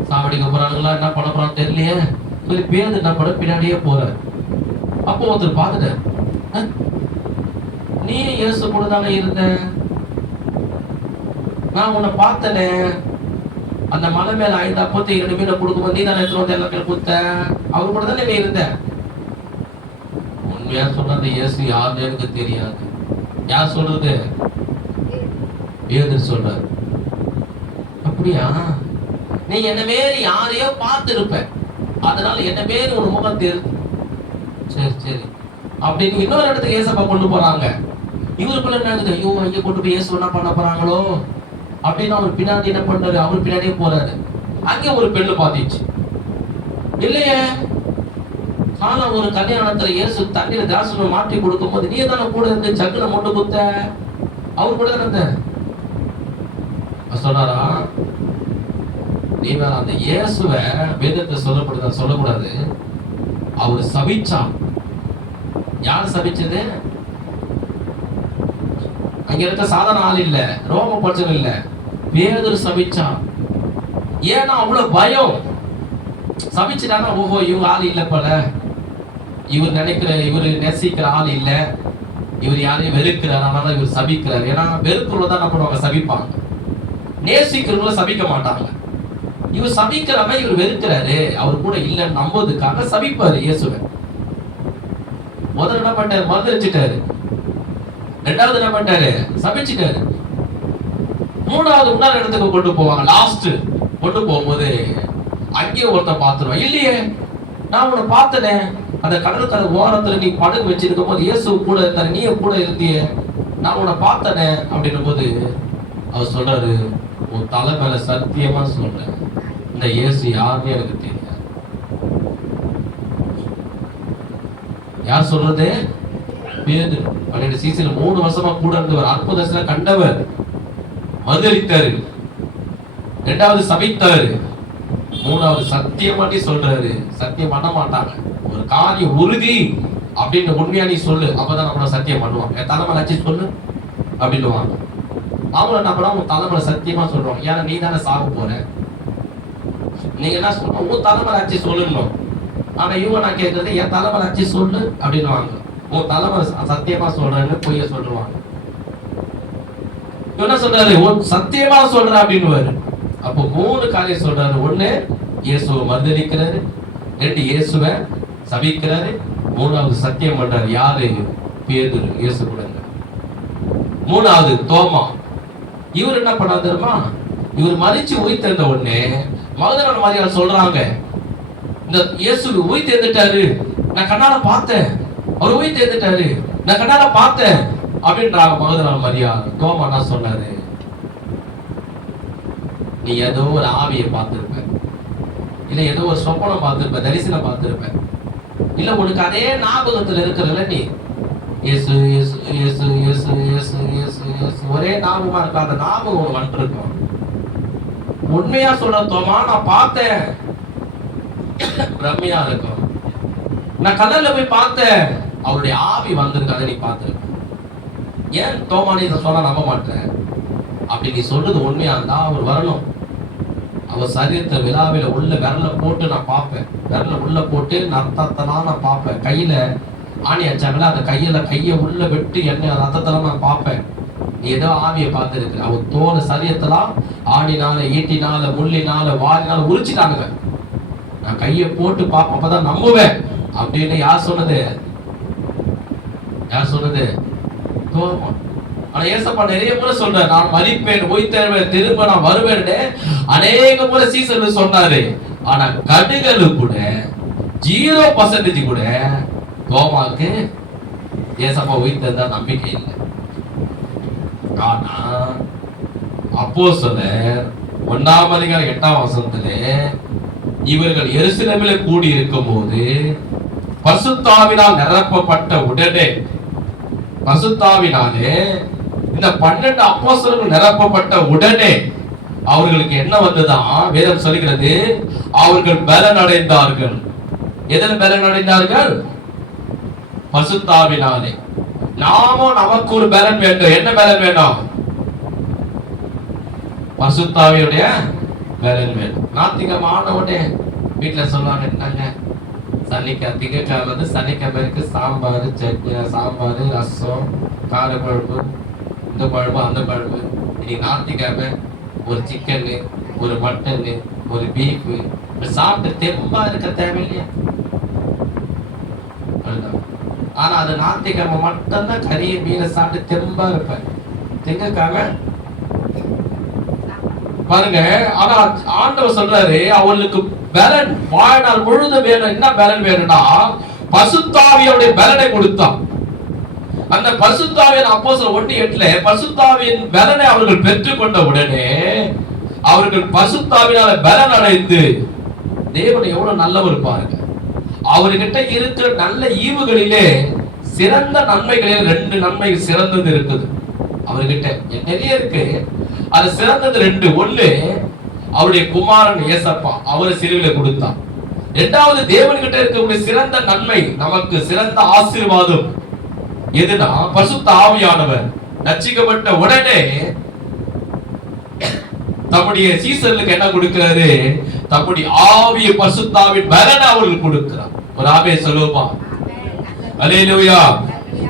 சாவடிக்க போறானுங்களா, என்ன பண்ண போறான்னு தெரியலையே சொல்லி பேதர் நம்ம பின்னாடியே போறாரு. அப்போ ஒருத்தர் பார்த்துட்டாரு, நீ இயேசு கூட தானே இருந்த, நான் உன்னை பார்த்தனே, அந்த மலை மேல 5 அப்பத்தை 2 மீனை கொடுக்கும்போது நீ தானே எடுத்துட்டு வந்து எல்லா பேரும் கொடுத்த, அவர் கூட தானே நீ இருந்த, உண்மையா சொன்ன அந்த இயேசு யாருன்னு எனக்கு தெரியாது. யார் சொல்றது? பேதுரு சொல்றாரு. அப்படியா? நீ என்ன மாரி யாரையோ பார்த்து இருப்ப, அதனால என்ன மாரி ஒரு முகம் தெரியுது. சரி சரி அப்படின்னு இன்னொரு இடத்துக்கு ஏசப்பா கொண்டு போறாங்க. இவருக்குள்ள என்ன, ஐயோ இங்க கொண்டு போய் இயேசு என்ன பண்ண போறாங்களோ அப்படின்னு அவர் பின்னாடி என்ன பண்றாரு, அவர் பின்னாடியே போறாரு. அங்கே ஒரு பெண்ணு பாத்திச்சு. இல்லையே, ஆனா ஒரு கல்யாணத்துல இயேசு தண்ணீர தாசனை மாற்றி கொடுக்கும் போது நீ தானே கூட இருந்து சக்குல மொண்டு குத்த, அவர் கூட தானே இருந்த. சொன்னாரா, நீ வேற அந்த இயேசுவ வேதத்தை சொல்லக்கூடாது. அவர் சபிச்சான். யார் சபிச்சது? அங்க இருக்க சாதாரண ஆள் இல்ல, ரோம பட்சம் இல்ல, பேதுரு சபிச்சான். ஏன்னா அவ்வளவு பயம். சபிச்சுட்டானா, ஓஹோ இவங்க ஆள் இல்ல போல, இவர் நினைக்கிற, இவர் நேசிக்கிற ஆள் இல்ல, இவர் யாரையும் வெறுக்கிறார், அதனால இவர் சபிக்கிறார். ஏன்னா வெறுக்கிறவங்க தான் என்ன பண்ணுவாங்க, சபிப்பாங்க. நேசிக்கிறவங்கள சபிக்க மாட்டாங்க. இவர் சபிக்கிறவங்க இவர் வெறுக்கிறாரு, அவர் கூட இல்லைன்னு நம்புவதுக்காக சபிப்பாரு இயேசுவை. முதல்ல என்ன பண்ணாரு, மறுதளிச்சிட்டாரு. ரெண்டாவது என்ன பண்ணாரு, சபிச்சிட்டாரு. மூணாவது முன்னாள் இடத்துக்கு கொண்டு போவாங்க. லாஸ்ட் கொண்டு போகும்போது அங்கேயும் ஒருத்தன் பார்த்துருவான். இல்லையே, நான் உன்னை பார்த்தனே அந்த கடற்கரை ஓரத்துல நீ படகு வச்சிருக்கும் போது இயேசு கூட இருந்தாரு, நீ கூட இருந்தியே, நான் உன்னை பார்த்தனே அப்படின்னும் போது அவர் சொல்றாரு, உன் தலை மேல சத்தியமா சொல்றேன், இந்த இயேசு யாருன்னு எனக்கு தெரியாது. யார் சொல்றது? பேதுரு. 12 சீசன்ல 3 வருஷமா கூட இருந்தவர், அற்புதத்துல கண்டவர், மறுதளித்தாரு. ரெண்டாவது சபித்தாரு. மூணாவது சத்தியமாட்டி சொல்றாரு. சத்தியம் பண்ண மாட்டாங்க. ஒரு காரியம் உறுதி அப்படின்னு உண்மையா நீ சொல்லு, அப்பதான் நம்மள சத்தியம் பண்ணுவாங்க. என் தலைமையில அச்சு சொல்லு அப்படின்னுவாங்க. அவங்க என்ன பண்ணா, உன் தலைமையில சத்தியமா சொல்றோம், ஏன்னா நீ தானே சாக போற, நீங்க என்ன சொல்றோம், உன் தலைமையில அச்சு சொல்லணும். ஆனா இவங்க நான் கேட்கறது, என் தலைமையில அச்சு சொல்லு அப்படின்னுவாங்க. உன் தலைமையில சத்தியமா சொல்றேன்னு பொய்ய சொல்லுவாங்க. என்ன சொல்றாரு, உன் சத்தியமா சொல்ற அப்படின்னு. அப்போ 3 காரியம் சொல்றாரு. 1 இயேசுவை மறுதலிக்கிறாரு, 2 இயேசுவை சபிக்கிறாரு, 3வது சத்தியம் பண்றாரு. யாரு? பேதுரு, இயேசு கூட. 3வது தோமா. இவர் என்ன பண்ணாரு தெரியுமா, இவர் மரிச்சு உயிர்த்தெழுந்த உடனே மகதலேனா மரியாள் சொல்றாங்க, இந்த இயேசு உயிர்த்தெழுந்துட்டாரு, நான் கண்ணால பார்த்தேன், அவர் உயிர்த்தெழுந்துட்டாரு, நான் கண்ணால பார்த்தேன் அப்படின்றாங்க மகதலேனா மரியாள். தோமா என்ன சொன்னாரு, நீ ஏதோ ஒரு ஆவியை பார்த்திருப்ப, இல்ல ஏதோ ஒரு சொப்பனம் பார்த்திருப்ப, தரிசனம் பார்த்திருப்ப, இல்ல உனக்கு அதே ஞாபகத்துல இருக்கிறல, நீ இயேசு இயேசு இயேசு இயேசு இயேசு இயேசு இயேசு ஒரே ஞாபகமா இருக்க, அந்த ஞாபகம் ஒன்று வந்துருக்கும். உண்மையா சொல்ற தோமா, நான் பார்த்தேன், பிரம்மையா இருக்கும், நான் கடல்ல போய் பார்த்தேன், அவருடைய ஆவி வந்திருக்காத நீ பார்த்திருக்க. ஏன் தோமா நீ இதை சொன்னா நம்ப மாட்டேன்? அப்படி நீ சொல்றது உண்மையா இருந்தா அவர் வரணும், அவர் சரீரத்தை விழாவில உள்ள விரல போட்டு நான் பார்ப்பேன், விரல உள்ள போட்டு ரத்தத்தெல்லாம் நான் பார்ப்பேன், கையில ஆணி அடிச்சாங்களா அந்த கையை உள்ள விட்டு என்ன ரத்தத்தெல்லாம் நான் பார்ப்பேன். நீ ஏதோ ஆவியை பார்த்துருக்க, அவர் தோலை சரீரத்தெல்லாம் ஆணினால, ஈட்டினால, முள்ளினால, வாரினால உரிச்சிட்டாங்க, நான் கையை போட்டு பார்ப்பேன், அப்பதான் நம்புவேன் அப்படின்னு. யார் சொன்னது? யார் சொன்னது? தோமா. ஆனா ஏசப்பா நிறைய முறை சொல்ற, நான் மரிப்பேன், உயிர்த்தெழுவேன், திரும்ப நான் வருவேன் அநேக முறை சீசன் சொன்னாரு. ஆனா கடுகளு கூட 0% கூட தோமாக்கு ஏசப்பா உயிர்த்தெழுந்தா நம்பிக்கை இல்லை. ஆனா அப்போஸ்தலர் 1ஆம் அதிகாரம் 8ஆம் வசனத்திலே இவர்கள் எருசலேமிலே கூடி இருக்கும் போது பரிசுத்தாவினால் நிரப்பப்பட்ட உடனே, பரிசுத்தாவினாலே இந்த 12 அப்போஸ்தலர்கள் நிரப்பப்பட்ட உடனே அவர்களுக்கு என்ன வந்ததுதான் வேதம் சொல்கிறது, அவர்கள் பலன் அடைந்தார்கள். எதில் பலன் அடைந்தார்கள்? பரிசுத்தாவினாலே. நாமும் நமக்கு ஒரு பலன் வேண்டும். என்ன பலன் வேணும்? பரிசுத்தாவியுடைய பலன் வேண்டும். ஞாயிற்றுக்கிழமை ஆன உடனே வீட்டுல சொல்லுவாங்க, என்னங்க திங்கட்கிழமை வந்து சனிக்கிழமைக்கு சாம்பார், சட்னி, சாம்பார், ரசம், கார குழம்பு, இந்த குழம்பு அந்த குழம்பு. இன்னைக்கு ஞாயிற்றுக்கிழமை ஒரு சிக்கனு, ஒரு மட்டனு, ஒரு பீஃபு சாப்பிட்டு தெம்பா இருக்க தேவையில்லையா? ஆனா அது ஞாயிற்றுக்கிழமை மட்டும்தான் கறியை மீனை சாப்பிட்டு தெம்பா இருப்பேன். திங்கக்காக பாருங்க. ஆனா ஆண்டவர் சொல்றாரு அவளுக்கு பலன் வாழ்நாள் முழுதும் வேணும். என்ன பலன் வேணும்னா பசுத்தாவியோட பலனை கொடுத்தான். அந்த பசுத்தாவின் அப்போஸ்தலர் 1:8 பசுத்தாவின் பலனை அவர்கள் பெற்றுக்கொண்ட உடனே அவர்கள் பசுத்தாவினால பலன் அடைந்து தேவன் எவ்வளவு நல்லவர் பாருங்க. அவர்கிட்ட இருக்கிற நல்ல ஈவுகளிலே சிறந்த நன்மைகளில் 2 நன்மைகள் சிறந்தது இருக்குது. அவர்கிட்ட நிறைய இருக்கு. அது சிறந்தது 2. ஒண்ணு அவருடைய குமாரன் ஏசப்பா, அவரை சிலுவையில கொடுத்தான். இரண்டாவது தேவன்கிட்ட இருக்கக்கூடிய சிறந்த நன்மை, நமக்கு சிறந்த ஆசீர்வாதம் எதுனா பரிசுத்த ஆவியானவர். ரட்சிக்கப்பட்ட உடனே தம்முடைய சீசர்களுக்கு என்ன கொடுக்கிறாரு? தம்முடைய ஆவியை பரிசுத்தாவின் பலனை அவர்களுக்கு கொடுக்கிறார். ஒரு ஆமென் சொல்லுவோமா? அல்லேலூயா.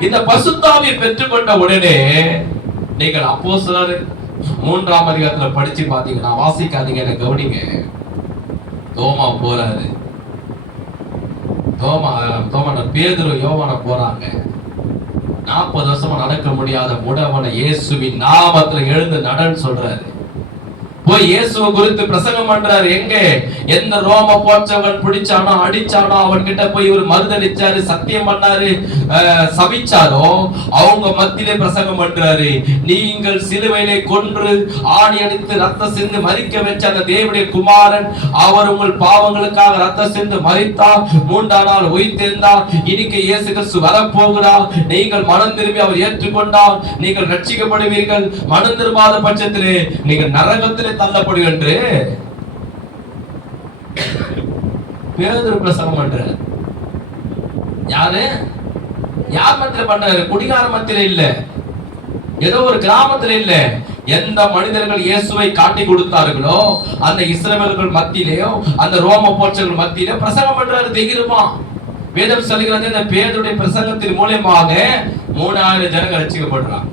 இந்த பரிசுத்தாவியை பெற்றுக்கொண்ட உடனே நீங்கள் அப்போஸ்தலர் 3ஆம் அதிகாரத்துல படிச்சு பாத்தீங்கன்னா, வாசிக்காதீங்க, என்ன கவனிங்க. தோமா போறாரு. தோமா பேதுரு யோவான போறாங்க. 40 வருஷமா நடக்க முடியாத முடவனை இயேசுவின் நாமத்துல எழுந்து நடன்னு சொல்றாரு. போய் இயேசுவை குறித்து பிரசங்கம் பண்றாரு. எங்க எந்த ரோம போற்றவன் பிடிச்சானோ அடிச்சானோ அவன் கிட்ட போய் ஒரு மறுதளிச்சாரு, சத்தியம் பண்ணாரு, சபிச்சாரோ அவங்க மத்தியிலே பிரசங்கம் பண்றாரு. நீங்கள் சிலுவையிலே கொன்று ஆணி அடித்து ரத்த சிந்து மரிக்க வச்ச அந்த தேவனுடைய குமாரன், அவர் உங்கள் பாவங்களுக்காக ரத்த சிந்து மரித்தார், 3ஆம் நாள் உயிர்த்தெழுந்தார், இன்னைக்கு இயேசு கிறிஸ்து வரப்போகிறார், நீங்கள் மனம் திரும்பி அவர் ஏற்றுக்கொண்டால் நீங்கள் ரட்சிக்கப்படுவீர்கள், மனம் திரும்பாத பட்சத்திலே நீங்கள் நரகத்திலே தள்ளப்படுவீர்கள் என்று பேதுரு பிரசங்கம் பண்றாரு. யாரு? யார் மத்தியில பண்றாரு? குடிகார மத்தியில இல்ல, ஏதோ ஒரு கிராமத்துல இல்ல. எந்த மனிதர்கள் இயேசுவை காட்டி கொடுத்தார்களோ அந்த இஸ்ரவேலர்கள் மத்தியிலேயோ அந்த ரோம போற்றர்கள் மத்தியிலே பிரசங்கம் பண்றாரு தைரியமா. வேதம் சொல்லுகிறது, இந்த பேதுருடைய பிரசங்கத்தின் மூலமாக 3000 ஜனங்கள் ரட்சிக்கப்படுறாங்க.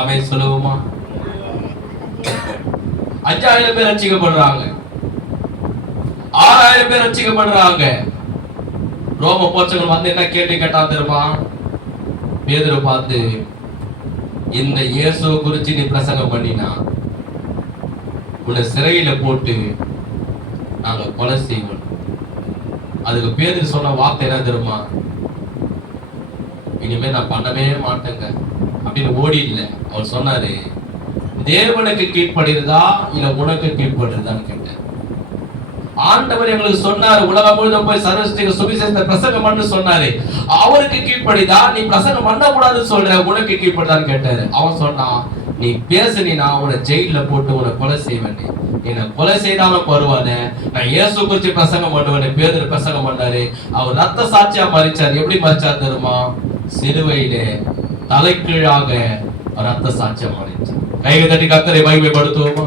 ஆமென் சொல்லுவோமா? 5000 பேர் ரட்சிக்கப்படுறாங்க, 6000 பேர் ரட்சிக்கப்படுறாங்க. ரோம போற்றர்கள் வந்து என்ன கேள்வி கேட்டா தெரியுமா? பேதுரு பார்த்து, இந்த இயேசுவை குறிச்சு நீ பிரசங்கம் பண்ணினா உன்னை சிறையில போட்டு நாங்க கொலை செய்வோம். அதுக்கு பேதுரு சொன்ன வார்த்தை என்ன தெரியுமா? இனிமே நான் பண்ணவே மாட்டேங்க அப்படின்னு ஓடி இல்லை. அவர் சொன்னாரு, தேவனுக்கு கீழ்ப்படுகிறதா இல்ல உனக்கு கீழ்ப்படுறதான்னு கேட்டார். ஆண்டவர் எங்களுக்கு சொன்னாரு, உலகம் முழுவதும் போய் சர்வஸ்திக சுவிசேஷத்தை பிரசங்கம் பண்ணு சொன்னாரு. அவருக்கு கீழ்ப்படிதா, நீ பிரசங்கம் பண்ண கூடாதுன்னு சொல்ற, உனக்கு கீழ்ப்படுதான்னு கேட்டாரு. அவன் சொன்னான், நீ பேசுனா உன்னை ஜெயில போட்டு உன்னை கொலை செய்வேன், என்ன கொலை செய்தாலும் பரவாயில்ல, நான் இயேசு குறிச்சு பிரசங்கம் பண்ணுவேன். பேதுரு பிரசங்கம் பண்ணாரு. அவர் ரத்த சாட்சியா மரிச்சார். எப்படி மரிச்சார் தெரியுமா? சிலுவையிலே தலைகீழாக ரத்த சாட்சியா மரிச்சார். கையை தட்டி கர்த்தரை மகிமைப்படுத்துவோமா?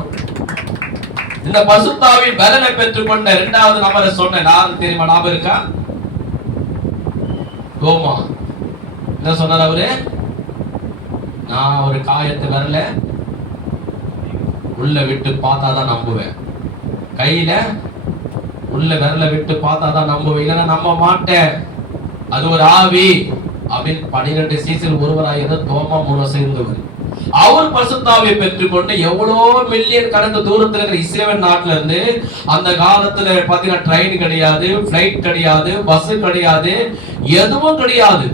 இந்த பசுத்தாவின் பலனை பெற்றுக்கொண்ட 2வது நபரை சொன்ன யார் தெரியுமா? ஞாபகம் இருக்கா? தோமா. என்ன சொன்னார் அவரு? நான் ஒரு காயத்தை வரல உள்ள விட்டு பார்த்தாதான் நம்புவேன், கையில உள்ள விரல விட்டு பார்த்தாதான் நம்புவேன், இல்லைன்னா நம்ப மாட்டேன், அது ஒரு ஆவி அப்படின்னு 12 சீசன் ஒருவராக தோமா 3 வருஷம் இருந்தவர். அவர் பரிசுத்தாவியை பெற்றுக்கொண்டு எவ்வளோ மில்லியன் கணக்கு தூரத்தில் இருக்கிற இஸ்ரேல் நாட்டில இருந்து, அந்த காலத்துல பாத்தீங்கன்னா ட்ரெயின் கிடையாது, பிளைட் கிடையாது, பஸ் கிடையாது, எதுவும் கிடையாது.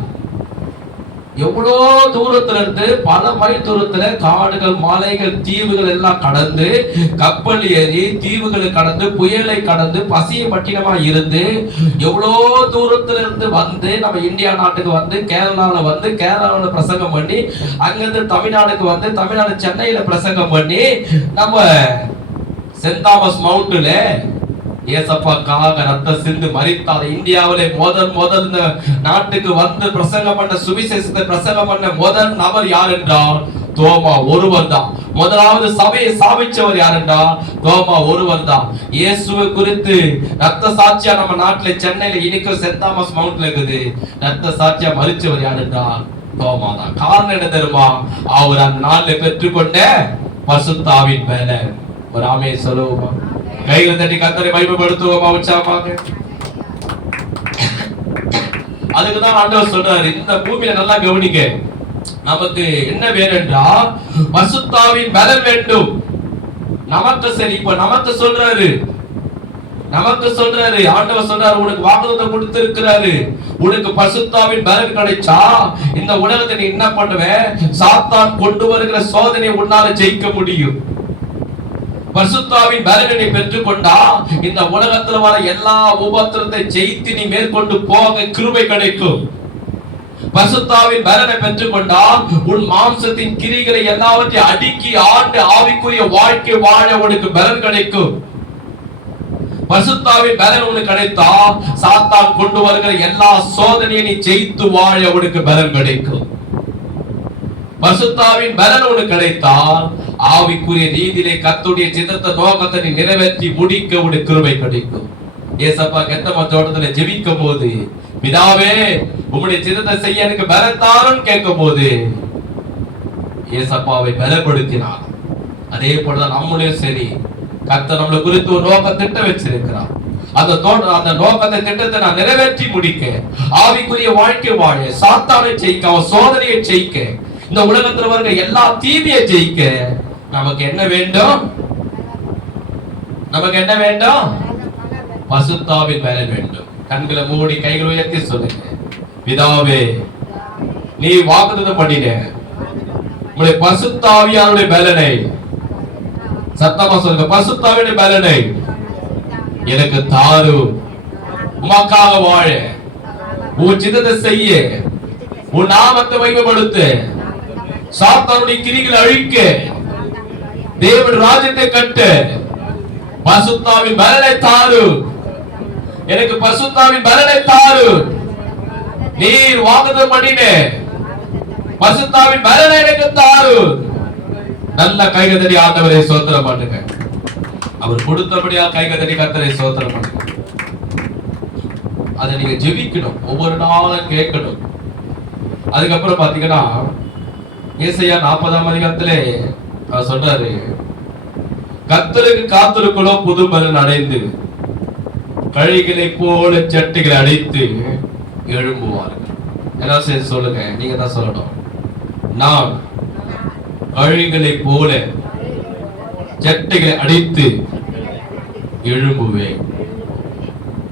எவ்வளோ தூரத்துல இருந்து பல மைல் தூரத்துல காடுகள், மலைகள், தீவுகள் எல்லாம் கடந்து, கப்பல் ஏறி தீவுகளை கடந்து, புயலை கடந்து, பசிய பட்டினமா இருந்து, எவ்வளோ தூரத்துல இருந்து வந்து நம்ம இந்தியா நாட்டுக்கு வந்து கேரளாவில் வந்து கேரளாவில் பிரசங்கம் பண்ணி, அங்கிருந்து தமிழ்நாடுக்கு வந்து தமிழ்நாடு சென்னையில பிரசங்கம் பண்ணி, நம்ம சென்ட் தாமஸ் மவுண்ட்ல ஏசப்பாக்காக ரத்த சிந்து மரித்தார். இந்தியாவிலே முதல் நாட்டுக்கு வந்து பிரசங்கம் பண்ண, சுவிசேஷத்தை பிரசங்கம் பண்ண முதல் நபர் யார் என்றால் தோமா ஒருவர் தான். முதலாவது சபையை சாவிச்சவர் யார் என்றால் தோமா ஒருவர் தான். இயேசுவை குறித்து ரத்த சாட்சியா நம்ம நாட்டில சென்னையில இன்னைக்கு சென்ட் தாமஸ் மவுண்ட்ல இருக்குது, ரத்த சாட்சியா மரிச்சவர் யார் என்றால் தோமா தான். காரணம் என்ன தெரியுமா? அவர் அந்த நாளில் பெற்றுக்கொண்ட பரிசுத்தாவின் மேல. ஒரு ஆமென் சொல்லுவோமா? கைகளை தட்டி கர்த்தரை மகிமைப்படுத்துவோமா உற்சாகமாக? அதுக்குதான் ஆண்டவர் சொல்றாரு, இந்த பூமியில நல்லா கவனிங்க, நமக்கு என்ன வேணும்ன்றா பரிசுத்தாவின் பலன் வேண்டும். நமக்கு சரி, இப்ப நமக்கு சொல்றாரு ஆண்டவர் சொல்றாரு, உனக்கு வாக்குத்தத்தம் கொடுத்திருக்கிறாரு, உனக்கு பரிசுத்தாவின் பலன் கிடைச்சா இந்த உலகத்தை நீ என்ன பண்ணுவ? சாத்தான் கொண்டு வருகிற சோதனையை உன்னால ஜெயிக்க முடியும். பரிசுத்தாவின் பலனை பெற்றுக் கொண்டா இந்த உலகத்துல வர எல்லா உபத்திரத்தை ஜெயித்து நீ மேற்கொண்டு போக கிருபை கிடைக்கும். பரிசுத்தாவின் பலனை பெற்றுக் கொண்டா உன் மாம்சத்தின் கிரிகளை எல்லாவற்றையும் அடுக்கி ஆண்டு ஆவிக்குரிய வாழ்க்கை வாழ உனக்கு பலன் கிடைக்கும். பரிசுத்தாவின் பலன் உனக்கு கிடைத்தா சாத்தான் கொண்டு வருகிற எல்லா சோதனையை நீ ஜெயித்து வாழ உனக்கு பலன் கிடைக்கும். பரிசுத்தாவின் பலன் உனக்கு கிடைத்தால் ஆவிக்குரிய நீதியிலே கர்த்தருடைய சித்தத்தை நோக்கத்தை நீ நிறைவேற்றி முடிக்க உனக்கு கிருபை கிடைக்கும். ஏசப்பா கெத்தம தோட்டத்துல ஜெபிக்கும் போது, பிதாவே உம்முடைய சித்தத்தை செய்ய எனக்கு பலன் தாரும் கேட்கும் போது ஏசப்பாவை பலப்படுத்தினார். அதே போலதான் நம்மளையும் சரி, கர்த்தர் நம்மளை குறித்து ஒரு நோக்க திட்டம் வச்சிருக்கிறார். அந்த நோக்கத்தை திட்டத்தை நான் நிறைவேற்றி முடிக்க, ஆவிக்குரிய வாழ்க்கை வாழ, சாத்தானை ஜெயிக்க, அவன் சோதனையை ஜெயிக்க, இந்த உலகத்தில் வருகிற எல்லா தீமையை ஜெயிக்க நமக்கு என்ன வேண்டும்? பரிசுத்தாவின் பலன் வேண்டும். கண்களை மூடி கைகளை உயர்த்தி சொல்லுங்க, பிதாவே நீ வாக்குத்தத்தம் பண்ணின உங்களுடைய பரிசுத்தாவியானுடைய பலனை, சத்தமா சொல்லுங்க, பரிசுத்தாவினுடைய பலனை எனக்கு தாரு. உமக்காக வாழ, உன் சித்தத்தை செய்ய, உன் நாமத்தை மகிமைப்படுத்த, சாத்தானுடைய கிரிகளை அழிக்க, தேவன் ராஜ்யத்தை கட்ட பரிசுத்தாவின் பலனை தாரு. எனக்கு பரிசுத்தாவின் பலனை தாரு. நீர் வாக்குத்தத்தம் பண்ணின பரிசுத்தாவின் பலனை எனக்கு தாரு. நல்ல கைகதறி ஆண்டவரை ஸ்தோத்திரம் பண்ணுங்க. அவர் கொடுத்தபடியா கைகதறி கர்த்தரை ஸ்தோத்திரம் பண்ணுங்க. அதை நீங்க ஜெபிக்கணும், ஒவ்வொரு நாளும் கேட்கணும். அதுக்கப்புறம் பாத்தீங்கன்னா ஏசாயா 40ஆம் அதிகாரத்திலே அவர் சொல்றாரு, கர்த்தருக்கு காத்திருக்கிறோ புது பலன் அடைந்து கழிகளை போல சட்டைகளை அடைத்து எழும்புவார்கள். என்ன செய்ய சொல்லுங்க, நீங்க தான் சொல்லணும். நான் கழிகளை போல சட்டைகளை அடைத்து எழும்புவேன்.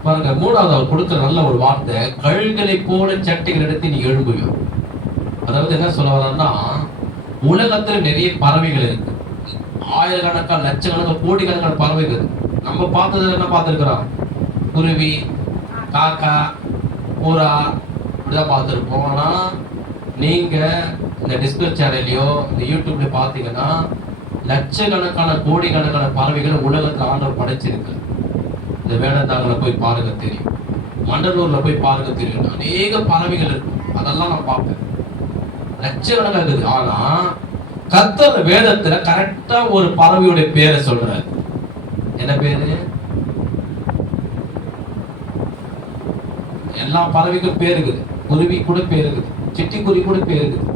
பாருங்க, மூணாவது அவர் கொடுக்கிற நல்ல ஒரு வார்த்தை, கழுகளை போல சட்டைகள் எடுத்து நீ எழும்புவேன். அதாவது என்ன சொல்ல வர்றாருன்னா, உலகத்துல நிறைய பறவைகள் இருக்கு, ஆயிரக்கணக்கான லட்சக்கணக்கான கோடிக்கணக்கான பறவைகள். நம்ம பார்த்ததுல என்ன பார்த்திருக்கிறோம்? குருவி, காக்கா, புறா இப்படிதான் பார்த்திருப்போம். ஆனா நீங்க இந்த டிஸ்கவரி சேனல்லையோ இந்த யூடியூப்ல பாத்தீங்கன்னா லட்சக்கணக்கான கோடிக்கணக்கான பறவைகள் உலகத்துல ஆண்டவர் படைச்சிருக்கு. இந்த வேடந்தாங்கல போய் பாருங்க தெரியும், மண்டலூர்ல போய் பாருங்க தெரியும், அநேக பறவைகள் இருக்கு. அதெல்லாம் நான் பார்ப்பேன், லட்சக்கணக்காக இருக்குது. ஆனா கர்த்தர் வேதத்துல கரெக்டா ஒரு பறவையுடைய பேரை சொல்றாரு. என்ன பேரு? எல்லா பறவைக்கும் பேர் இருக்குது. குருவி கூட பேர் இருக்குது, சிட்டிக்குருவி கூட பேர் இருக்குது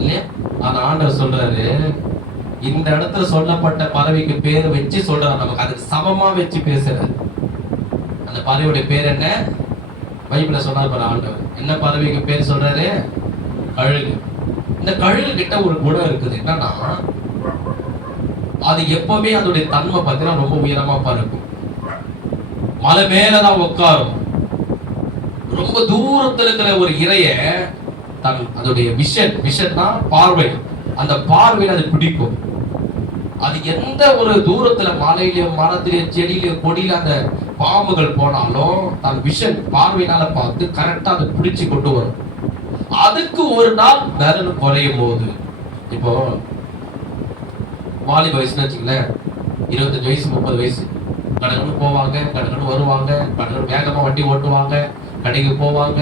இல்லையா? ஆனா ஆண்டவர் சொல்றாரு, இந்த இடத்துல சொல்லப்பட்ட பறவைக்கு பேர் வச்சு சொல்றாரு, நமக்கு அதுக்கு சமமா வச்சு பேசுறாரு. அந்த பறவையுடைய பேர் என்ன? பைபிள்ல சொன்னார் ஆண்டவர். என்ன பறவைக்கு பேர் சொல்றாரு? கழுகு. இந்த கழுகு கிட்ட ஒரு குணம் இருக்குது. என்னன்னா, அது எப்பவுமே அதோடைய தன்மை பார்த்தீங்கன்னா ரொம்ப உயரமா இருக்கும். மலை மேலதான் உட்காரும். ரொம்ப தூரத்துல இருக்கிற ஒரு இரைய அதோடைய விஷன்னா பார்வை, அந்த பார்வையில அது பிடிக்கும். அது எந்த ஒரு தூரத்துல மலையிலயோ மரத்திலேயோ செடியிலயோ கொடியில அந்த பாம்புகள் போனாலும் தன் பார்வையினால பார்த்து கரெக்டா அதை பிடிச்சு கொண்டு வரும். அதுக்கு ஒரு நாள் பலன் குறையும் போது, இப்போ வாலிப வயசுன்னு வச்சுங்களேன், 25 வயசு 30 வயசு, கடகன்னு போவாங்க, கடகன்னு வருவாங்க, கடகன்னு வேகமா வண்டி ஓட்டுவாங்க, கடைக்கு போவாங்க,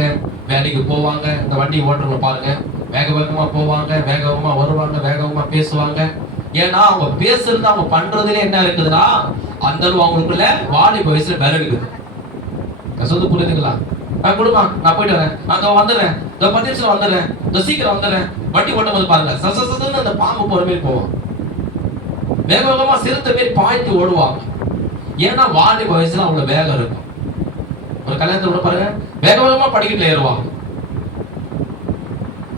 வேலைக்கு போவாங்க. இந்த வண்டி ஓட்டுறவங்க பாருங்க, வேக வேகமா போவாங்க, வேகமா வருவாங்க, வேகமா பேசுவாங்க. ஏன்னா அவங்க பேசுறது, அவங்க பண்றதுல என்ன இருக்குதுன்னா, அந்த அவங்களுக்குள்ள வாலிப வயசுல பலன் இருக்குது. சொல்றது புரியுதுங்களா? கொடுமா, நான் போயிட்டு வரேன், நான் வந்துடுறேன், 10 நிமிஷம் வந்துடுறேன், சீக்கிரம் வந்துடுறேன். வண்டி ஓட்டும் போது பாருங்க, சசன்னு அந்த பாம்பு போற மாதிரி போவோம், வேக வேகமா சிறுத்த பேர் பாய்த்து ஓடுவாங்க. ஏன்னா வாலிப வயசுல அவ்வளவு வேகம் இருக்கும். ஒரு கல்யாணத்தை கூட பாருங்க, வேக வேகமா படிக்கட்டுல ஏறுவாங்க.